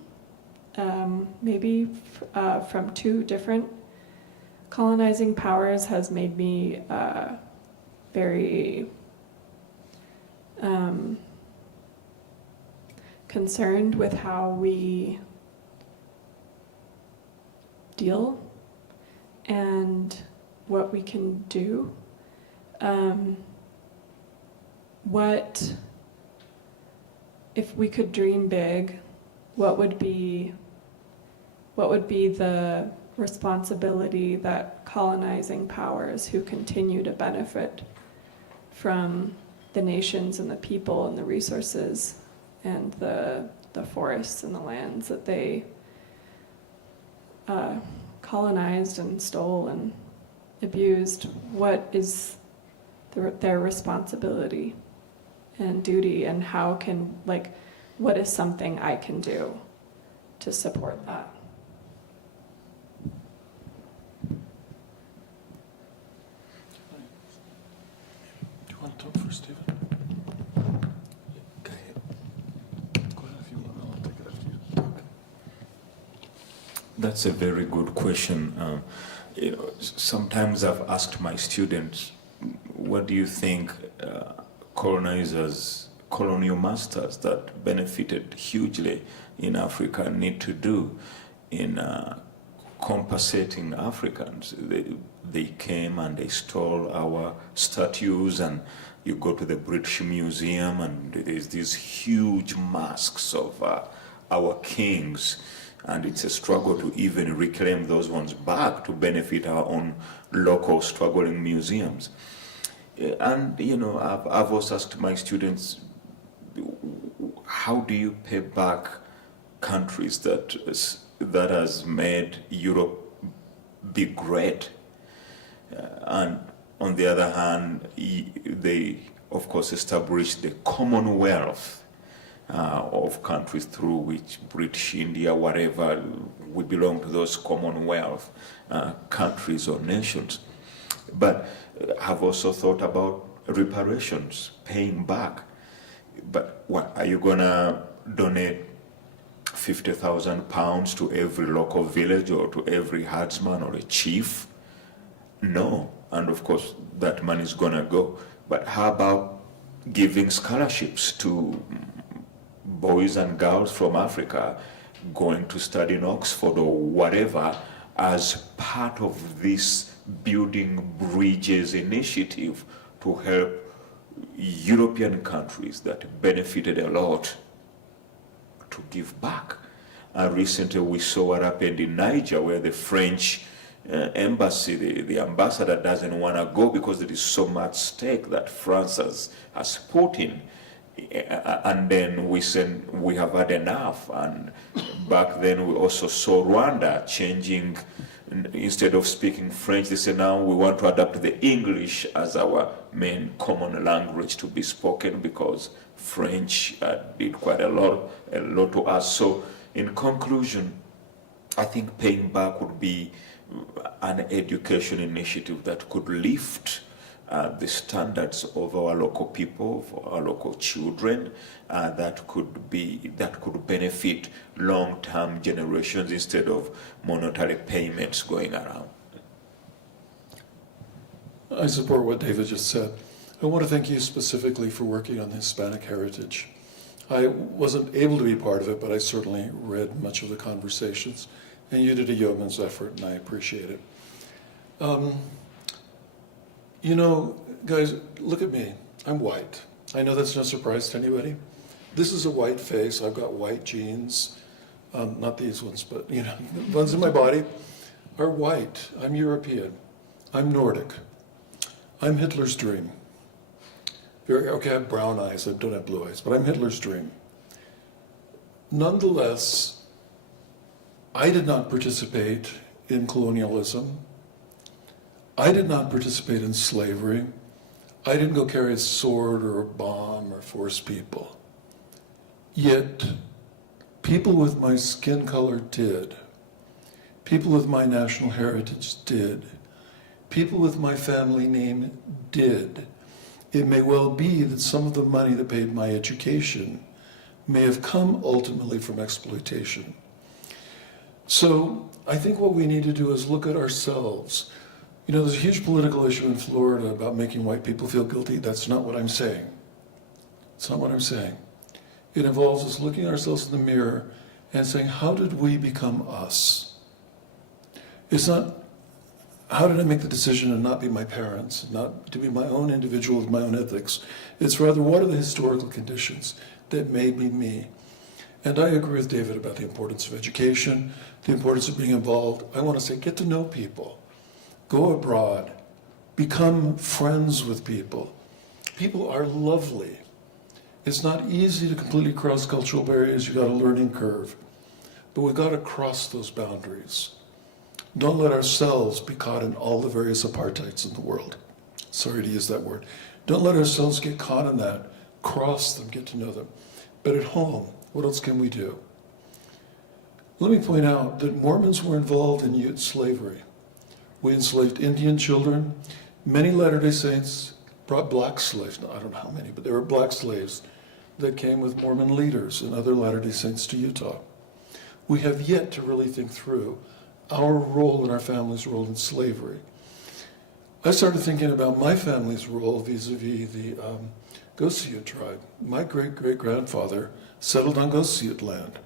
maybe from two different colonizing powers, has made me very concerned with how we deal and what we can do. What if we could dream big? What would be the responsibility that colonizing powers who continue to benefit from the nations and the people and the resources and the forests and the lands that they colonized and stole and abused, what is their responsibility and duty, and how can, what is something I can do to support that? That's a very good question. Sometimes I've asked my students, what do you think colonizers, colonial masters that benefited hugely in Africa need to do in compensating Africans? They came and they stole our statues, and you go to the British Museum and there's these huge masks of our kings, and it's a struggle to even reclaim those ones back to benefit our own local struggling museums. And I've also asked my students, how do you pay back countries that has made Europe be great? And on the other hand, they of course established the Commonwealth of countries through which British India, whatever, we belong to those Commonwealth countries or nations. But have also thought about reparations, paying back. But what, are you gonna donate £50,000 to every local village or to every herdsman or a chief? No, and of course that money is gonna go. But how about giving scholarships to boys and girls from Africa going to study in Oxford or whatever as part of this Building Bridges initiative to help European countries that benefited a lot to give back? Recently we saw what happened in Niger, where the French embassy, the ambassador doesn't want to go because there is so much stake that France has put in. And then we said we have had enough. And back then we also saw Rwanda changing, instead of speaking French, they say now we want to adapt the English as our main common language to be spoken, because French did quite a lot to us. So in conclusion, I think paying back would be an education initiative that could lift the standards of our local people, of our local children, that could benefit long-term generations instead of monetary payments going around. I support what David just said. I want to thank you specifically for working on the Hispanic heritage. I wasn't able to be part of it, but I certainly read much of the conversations, and you did a yeoman's effort, and I appreciate it. Guys, look at me. I'm white. I know that's no surprise to anybody. This is a white face. I've got white genes. Not these ones, but the ones in my body are white. I'm European. I'm Nordic. I'm Hitler's dream. Okay, I have brown eyes. I don't have blue eyes, but I'm Hitler's dream. Nonetheless, I did not participate in colonialism. I did not participate in slavery. I didn't go carry a sword or a bomb or force people. Yet, people with my skin color did. People with my national heritage did. People with my family name did. It may well be that some of the money that paid my education may have come ultimately from exploitation. So I think what we need to do is look at ourselves. There's a huge political issue in Florida about making white people feel guilty. That's not what I'm saying. It's not what I'm saying. It involves us looking at ourselves in the mirror and saying, how did we become us? It's not, how did I make the decision to not be my parents, not to be my own individual with my own ethics? It's rather, what are the historical conditions that made me me? And I agree with David about the importance of education, the importance of being involved. I want to say, get to know people. Go abroad. Become friends with people. People are lovely. It's not easy to completely cross cultural barriers. You've got a learning curve. But we've got to cross those boundaries. Don't let ourselves be caught in all the various apartheids in the world. Sorry to use that word. Don't let ourselves get caught in that. Cross them, get to know them. But at home, what else can we do? Let me point out that Mormons were involved in youth slavery. We enslaved Indian children. Many Latter-day Saints brought black slaves. I don't know how many, but there were black slaves that came with Mormon leaders and other Latter-day Saints to Utah. we have yet to really think through our role and our family's role in slavery. I started thinking about my family's role vis-a-vis the Gossiut tribe. My great-great-grandfather settled on Gossiut land.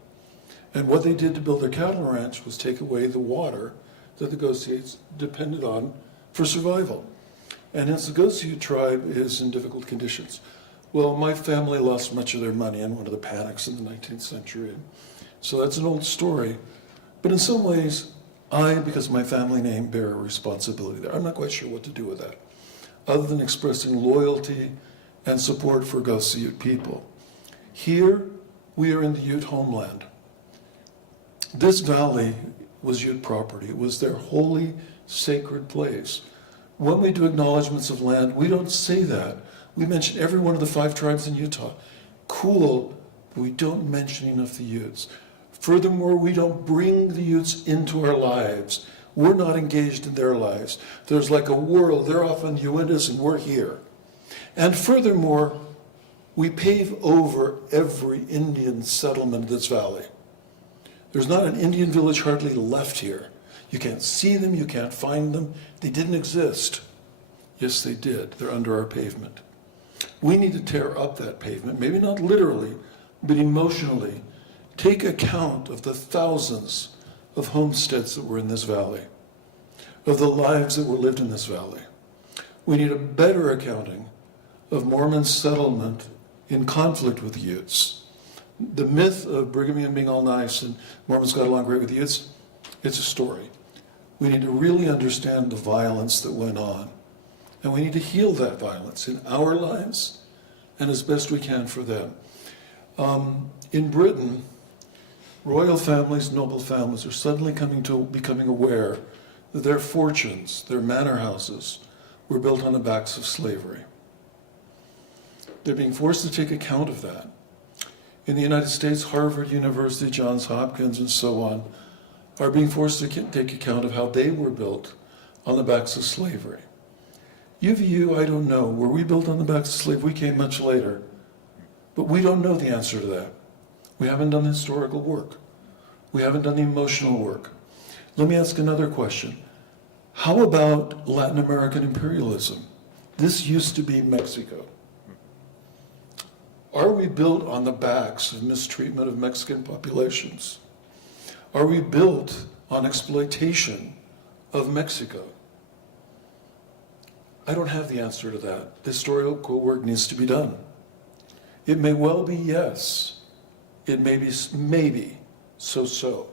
And what they did to build their cattle ranch was take away the water that the Gossiuts depended on for survival. And hence the Gossiut tribe is in difficult conditions. Well, my family lost much of their money in one of the panics in the 19th century. So that's an old story. But in some ways, because of my family name, bear a responsibility there. I'm not quite sure what to do with that, other than expressing loyalty and support for Gossiut people. Here, we are in the Ute homeland. This valley was Ute property. It was their holy, sacred place. When we do acknowledgments of land, we don't say that. We mention every one of the 5 tribes in Utah. Cool, but we don't mention enough the Utes. Furthermore, we don't bring the Utes into our lives. We're not engaged in their lives. There's like a world. They're off in Uintas and we're here. And furthermore, we pave over every Indian settlement in this valley. There's not an Indian village hardly left here. You can't see them, you can't find them. They didn't exist. Yes, they did. They're under our pavement. We need to tear up that pavement, maybe not literally, but emotionally. Take account of the thousands of homesteads that were in this valley, of the lives that were lived in this valley. We need a better accounting of Mormon settlement in conflict with the Utes. The myth of Brigham Young being all nice and Mormons got along great with the Utes, it's a story. We need to really understand the violence that went on. And we need to heal that violence in our lives and as best we can for them. In Britain, royal families, noble families are suddenly becoming aware that their fortunes, their manor houses, were built on the backs of slavery. They're being forced to take account of that. In the United States, Harvard University, Johns Hopkins, and so on, are being forced to take account of how they were built on the backs of slavery. UVU, I don't know. Were we built on the backs of slavery? We came much later. But we don't know the answer to that. We haven't done the historical work. We haven't done the emotional work. Let me ask another question. How about Latin American imperialism? This used to be Mexico. Are we built on the backs of mistreatment of Mexican populations? Are we built on exploitation of Mexico? I don't have the answer to that. The historical work needs to be done. It may well be yes. It may be maybe so-so.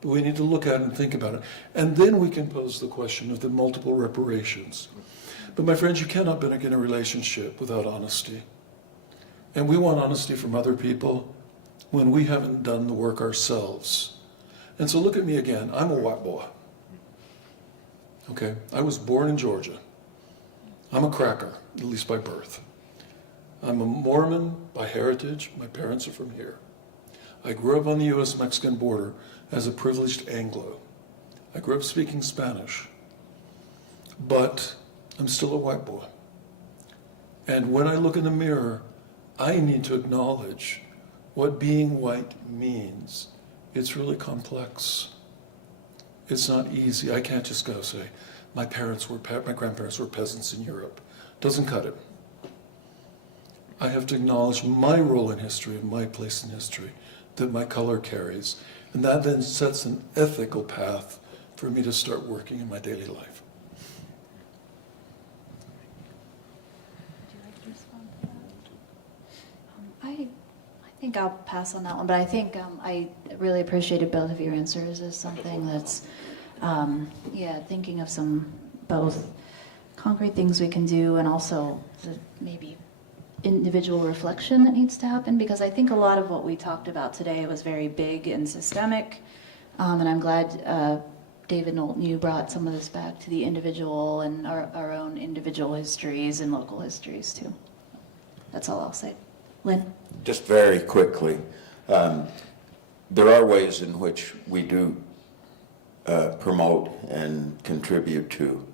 But we need to look at it and think about it. And then we can pose the question of the multiple reparations. But my friends, you cannot begin a relationship without honesty. And we want honesty from other people when we haven't done the work ourselves. And so look at me again. I'm a white boy. Okay? I was born in Georgia. I'm a cracker, at least by birth. I'm a Mormon by heritage. My parents are from here. I grew up on the U.S.-Mexican border as a privileged Anglo. I grew up speaking Spanish. But I'm still a white boy. And when I look in the mirror, I need to acknowledge what being white means. It's really complex. It's not easy. I can't just go say, my grandparents were peasants in Europe. Doesn't cut it. I have to acknowledge my role in history and my place in history that my color carries. And that then sets an ethical path for me to start working in my daily life. I think I'll pass on that one, but I think I really appreciated both of your answers as something that's, thinking of some both concrete things we can do and also the maybe individual reflection that needs to happen, because I think a lot of what we talked about today was very big and systemic, and I'm glad David Knowlton, you brought some of this back to the individual and our own individual histories and local histories too. That's all I'll say. Lynn? Just very quickly, there are ways in which we do promote and contribute to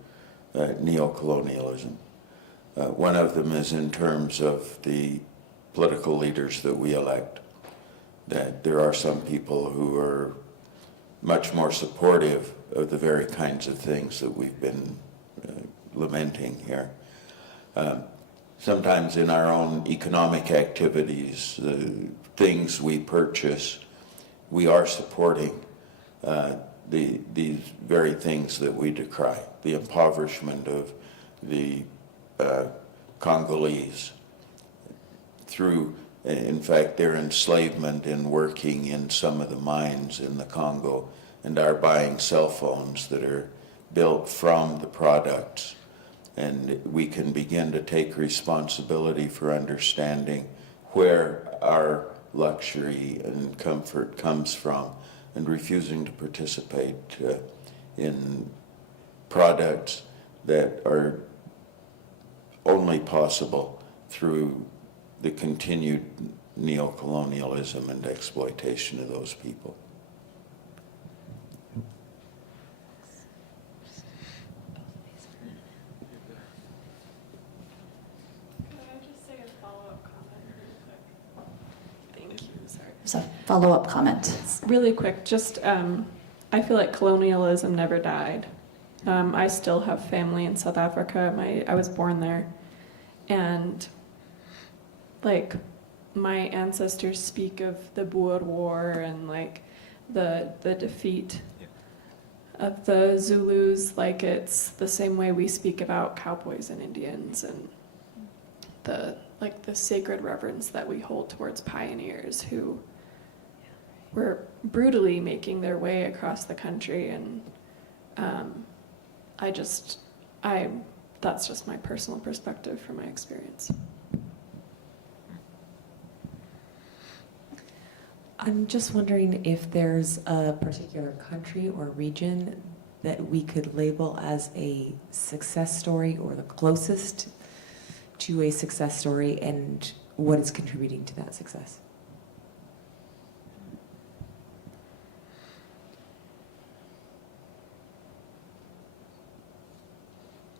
neocolonialism. One of them is in terms of the political leaders that we elect. that there are some people who are much more supportive of the very kinds of things that we've been lamenting here. Sometimes in our own economic activities, the things we purchase, we are supporting these very things that we decry, the impoverishment of the Congolese through, in fact, their enslavement in working in some of the mines in the Congo, and our buying cell phones that are built from the products. And we can begin to take responsibility for understanding where our luxury and comfort comes from, and refusing to participate in products that are only possible through the continued neocolonialism and exploitation of those people. Can I just say a follow-up comment really quick? Thank you, sorry. So, follow-up comment. Really quick, just I feel like colonialism never died. I still have family in South Africa. I was born there, and like my ancestors speak of the Boer War and like the defeat of the Zulus, like it's the same way we speak about cowboys and Indians, and the sacred reverence that we hold towards pioneers who were brutally making their way across the country. And that's just my personal perspective from my experience. I'm just wondering if there's a particular country or region that we could label as a success story or the closest to a success story, and what is contributing to that success.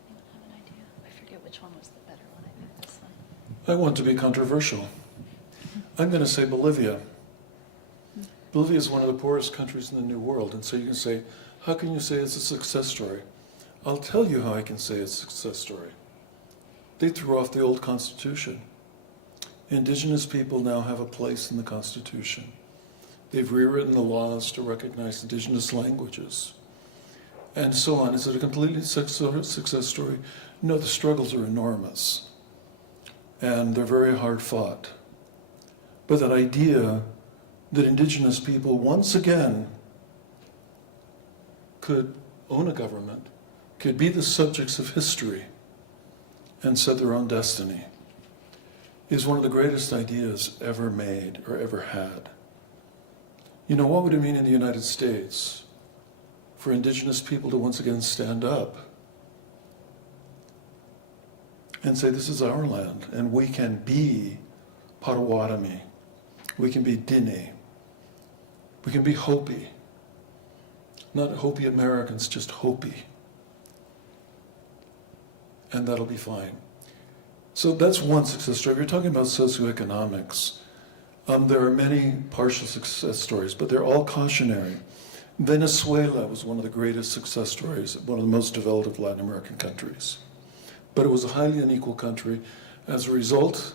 I have an idea. I forget which one was the better one. I think this one. I want to be controversial. I'm going to say Bolivia. Bolivia is one of the poorest countries in the New World, and so you can say, how can you say it's a success story? I'll tell you how I can say it's a success story. They threw off the old Constitution. Indigenous people now have a place in the Constitution. They've rewritten the laws to recognize indigenous languages, and so on. Is it a completely success story? No, the struggles are enormous, and they're very hard fought. But that idea that indigenous people once again could own a government, could be the subjects of history, and set their own destiny, is one of the greatest ideas ever made or ever had. You know, what would it mean in the United States for indigenous people to once again stand up and say, this is our land, and we can be Potawatomi, we can be Diné, we can be Hopi. Not Hopi Americans, just Hopi. And that'll be fine. So that's one success story. If you're talking about socioeconomics, there are many partial success stories, but they're all cautionary. Venezuela was one of the greatest success stories, one of the most developed of Latin American countries. But it was a highly unequal country. As a result,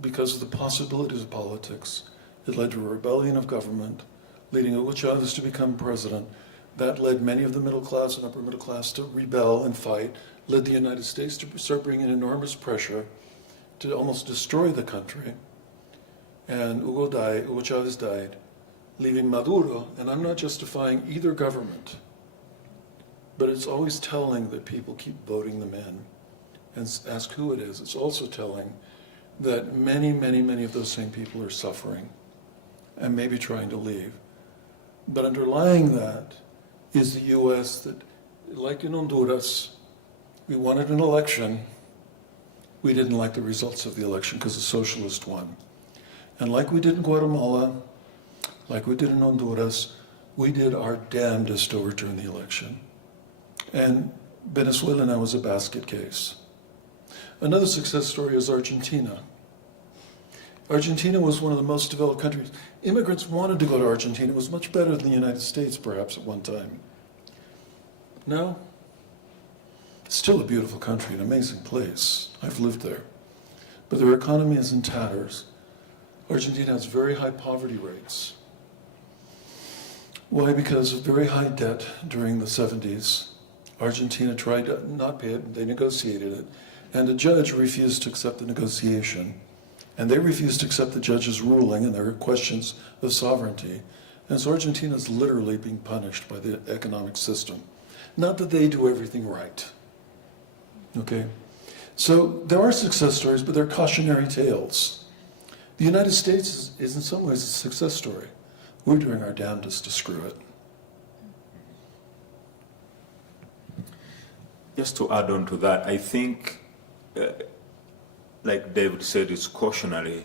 because of the possibilities of politics, it led to a rebellion of government, leading Hugo Chavez to become president. That led many of the middle class and upper middle class to rebel and fight, led the United States to start bringing enormous pressure to almost destroy the country. And Hugo Chavez died, leaving Maduro, and I'm not justifying either government, but it's always telling that people keep voting them in and ask who it is. It's also telling that many, many, many of those same people are suffering and maybe trying to leave. But underlying that is the US that, like in Honduras, we wanted an election. We didn't like the results of the election because the socialist won. And like we did in Guatemala, like we did in Honduras, we did our damnedest to overturn the election. And Venezuela now is a basket case. Another success story is Argentina. Argentina was one of the most developed countries. Immigrants wanted to go to Argentina. It was much better than the United States, perhaps, at one time. No? It's still a beautiful country, an amazing place. I've lived there. But their economy is in tatters. Argentina has very high poverty rates. Why? Because of very high debt during the 70s. Argentina tried to not pay it, they negotiated it, and a judge refused to accept the negotiation. And they refused to accept the judge's ruling, and there are questions of sovereignty. And so Argentina is literally being punished by the economic system. Not that they do everything right. Okay? So there are success stories, but they're cautionary tales. The United States is in some ways a success story. We're doing our damnedest to screw it. Just to add on to that, I think, like David said, it's cautionary.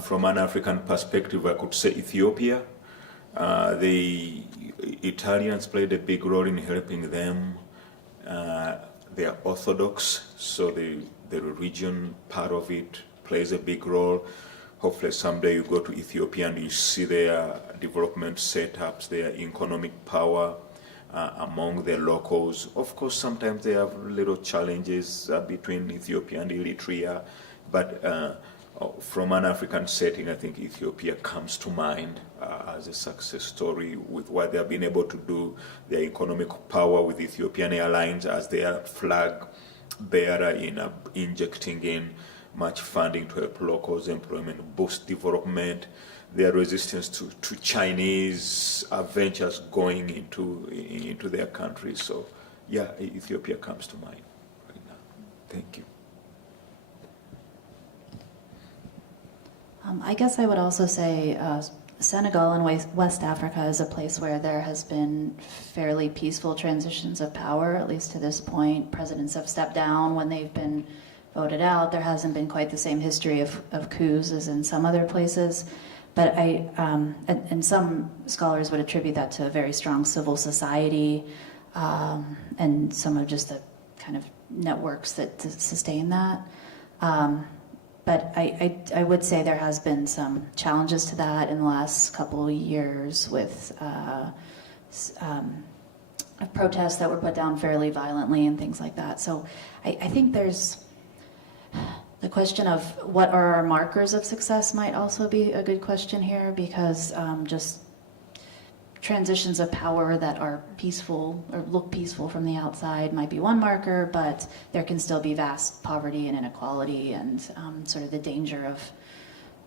From an African perspective, I could say Ethiopia. The Italians played a big role in helping them. They are Orthodox, so the religion part of it plays a big role. Hopefully someday you go to Ethiopia and you see their development setups, their economic power among the locals. Of course, sometimes they have little challenges between Ethiopia and Eritrea, but from an African setting, I think Ethiopia comes to mind as a success story with what they have been able to do, their economic power with Ethiopian Airlines as their flag bearer in injecting in much funding to help locals' employment, boost development, their resistance to Chinese ventures going into their country. So, yeah, Ethiopia comes to mind right now. Thank you. I guess I would also say Senegal and West Africa is a place where there has been fairly peaceful transitions of power, at least to this point. Presidents have stepped down when they've been voted out. There hasn't been quite the same history of coups as in some other places. But and some scholars would attribute that to a very strong civil society and some of just the kind of networks that sustain that. But I would say there has been some challenges to that in the last couple of years with protests that were put down fairly violently and things like that. So I think there's the question of what are our markers of success might also be a good question here, because just transitions of power that are peaceful or look peaceful from the outside might be one marker, but there can still be vast poverty and inequality and sort of the danger of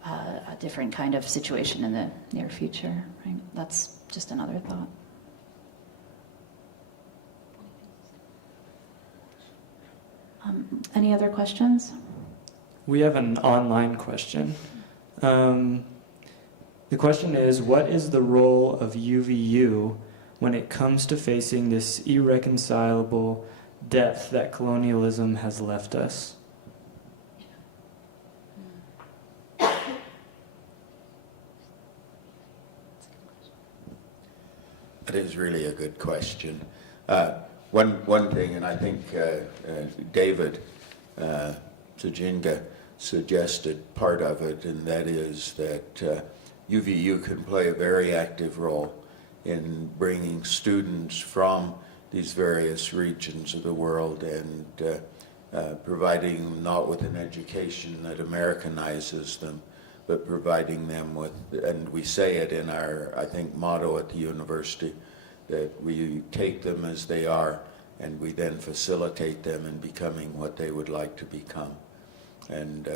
a different kind of situation in the near future. Right? That's just another thought. Any other questions? We have an online question. The question is, what is the role of UVU when it comes to facing this irreconcilable depth that colonialism has left us? That is really a good question. One thing, and I think David Ssejinja suggested part of it, and that is that UVU can play a very active role in bringing students from these various regions of the world and providing them not with an education that Americanizes them, but providing them with, and we say it in our, I think, motto at the university, that we take them as they are and we then facilitate them in becoming what they would like to become. And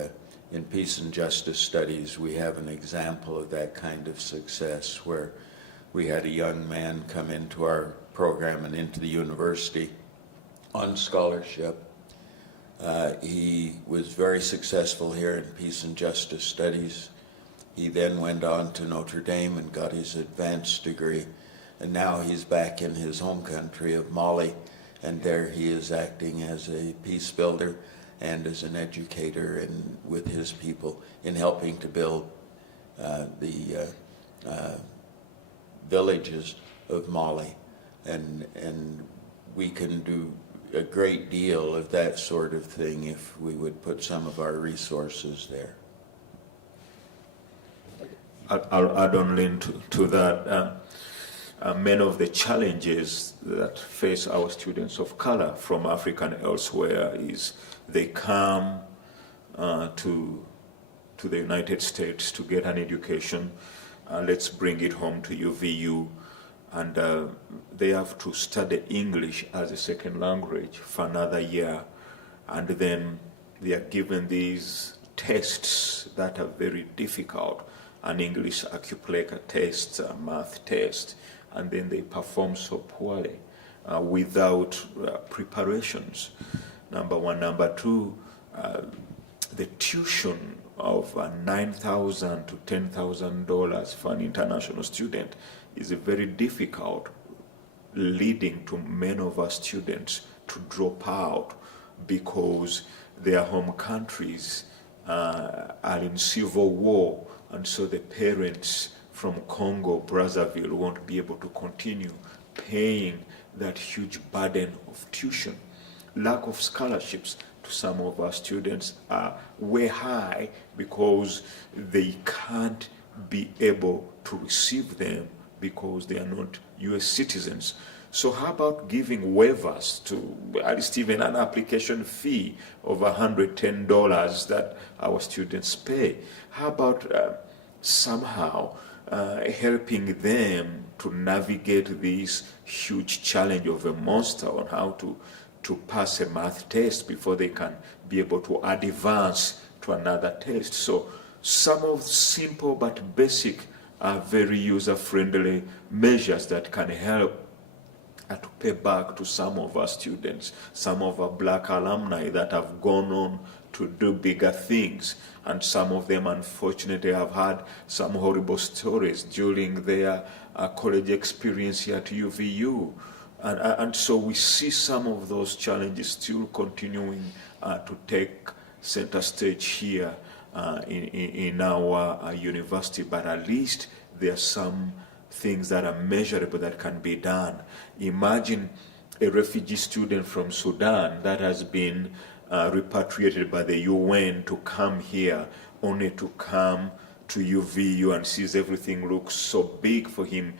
in Peace and Justice Studies, we have an example of that kind of success where we had a young man come into our program and into the university on scholarship. He was very successful here in Peace and Justice Studies. He then went on to Notre Dame and got his advanced degree. And now he's back in his home country of Mali, and there he is acting as a peace builder and as an educator and with his people in helping to build the villages of Mali. And we can do a great deal of that sort of thing if we would put some of our resources there. I'll add on, Lynn, to that. Many of the challenges that face our students of color from Africa and elsewhere is they come to the United States to get an education. Let's bring it home to UVU, and they have to study English as a second language for another year, and then they are given these tests that are very difficult, an English archipelago test, a math test, and then they perform so poorly without preparations. Number one. Number two, the tuition of $9,000 to $10,000 for an international student is very difficult, leading to many of our students to drop out because their home countries are in civil war, and so the parents from Congo, Brazzaville won't be able to continue paying that huge burden of tuition. Lack of scholarships to some of our students are way high because they can't be able to receive them because they are not US citizens. So how about giving waivers to at least even an application fee of $110 that our students pay? How about somehow helping them to navigate this huge challenge of a monster on how to pass a math test before they can be able to advance to another test? So some of simple but basic, very user-friendly measures that can help to pay back to some of our students, some of our black alumni that have gone on to do bigger things. And some of them, unfortunately, have had some horrible stories during their college experience here at UVU. And so we see some of those challenges still continuing to take center stage here in our university, but at least there are some things that are measurable that can be done. Imagine a refugee student from Sudan that has been repatriated by the UN to come here, only to come to UVU and sees everything looks so big for him.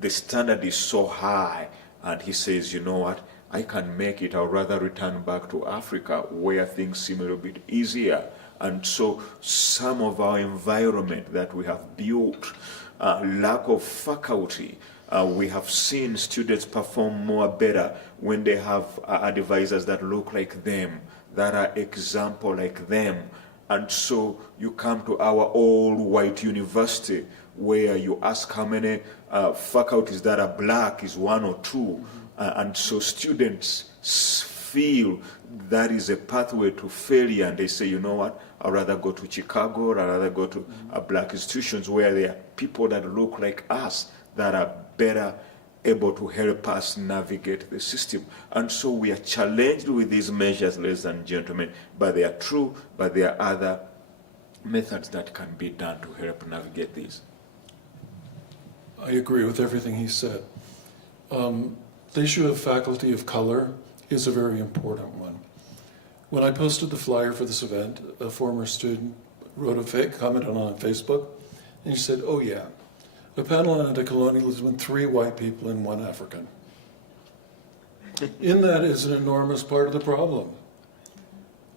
The standard is so high, and he says, you know what, I can make it. I'd rather return back to Africa where things seem a little bit easier. And so some of our environment that we have built, lack of faculty, we have seen students perform more better when they have advisors that look like them, that are example like them. And so you come to our old white university where you ask how many faculties that are black is one or two. And so students feel that is a pathway to failure, and they say, you know what, I'd rather go to Chicago, or I'd rather go to black institutions where there are people that look like us that are better able to help us navigate the system. And so we are challenged with these measures, ladies and gentlemen, but they are true, but there are other methods that can be done to help navigate these. I agree with everything he said. The issue of faculty of color is a very important one. When I posted the flyer for this event, a former student wrote a comment on Facebook, and he said, oh yeah, a panel on anti-colonialism with 3 white people and 1 African. In that is an enormous part of the problem.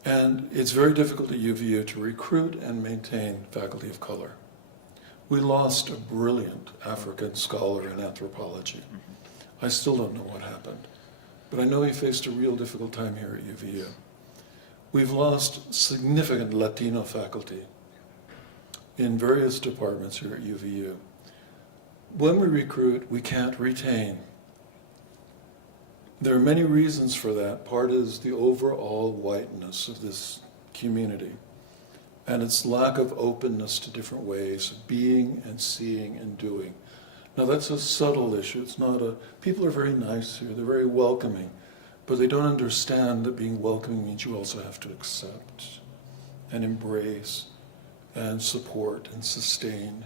And it's very difficult at UVU to recruit and maintain faculty of color. We lost a brilliant African scholar in anthropology. I still don't know what happened, but I know he faced a real difficult time here at UVU. We've lost significant Latino faculty in various departments here at UVU. When we recruit, we can't retain. There are many reasons for that. Part is the overall whiteness of this community and its lack of openness to different ways of being and seeing and doing. Now that's a subtle issue. It's not a, people are very nice here, they're very welcoming, but they don't understand that being welcoming means you also have to accept and embrace and support and sustain.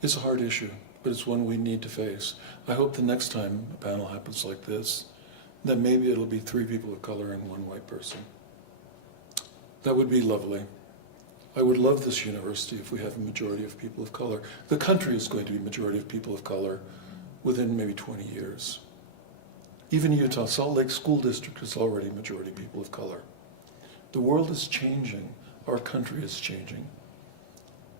It's a hard issue, but it's one we need to face. I hope the next time a panel happens like this, that maybe it'll be 3 people of color and 1 white person. That would be lovely. I would love this university if we have a majority of people of color. The country is going to be a majority of people of color within maybe 20 years. Even Utah, Salt Lake School District is already a majority people of color. The world is changing. Our country is changing.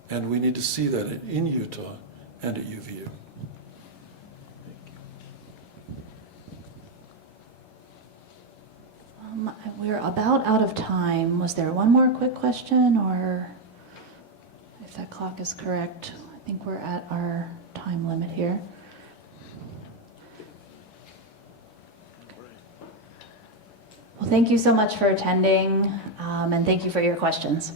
And we need to see that in Utah and at UVU. We're about out of time. Was there one more quick question, or if that clock is correct? I think we're at our time limit here. Well, thank you so much for attending, and thank you for your questions.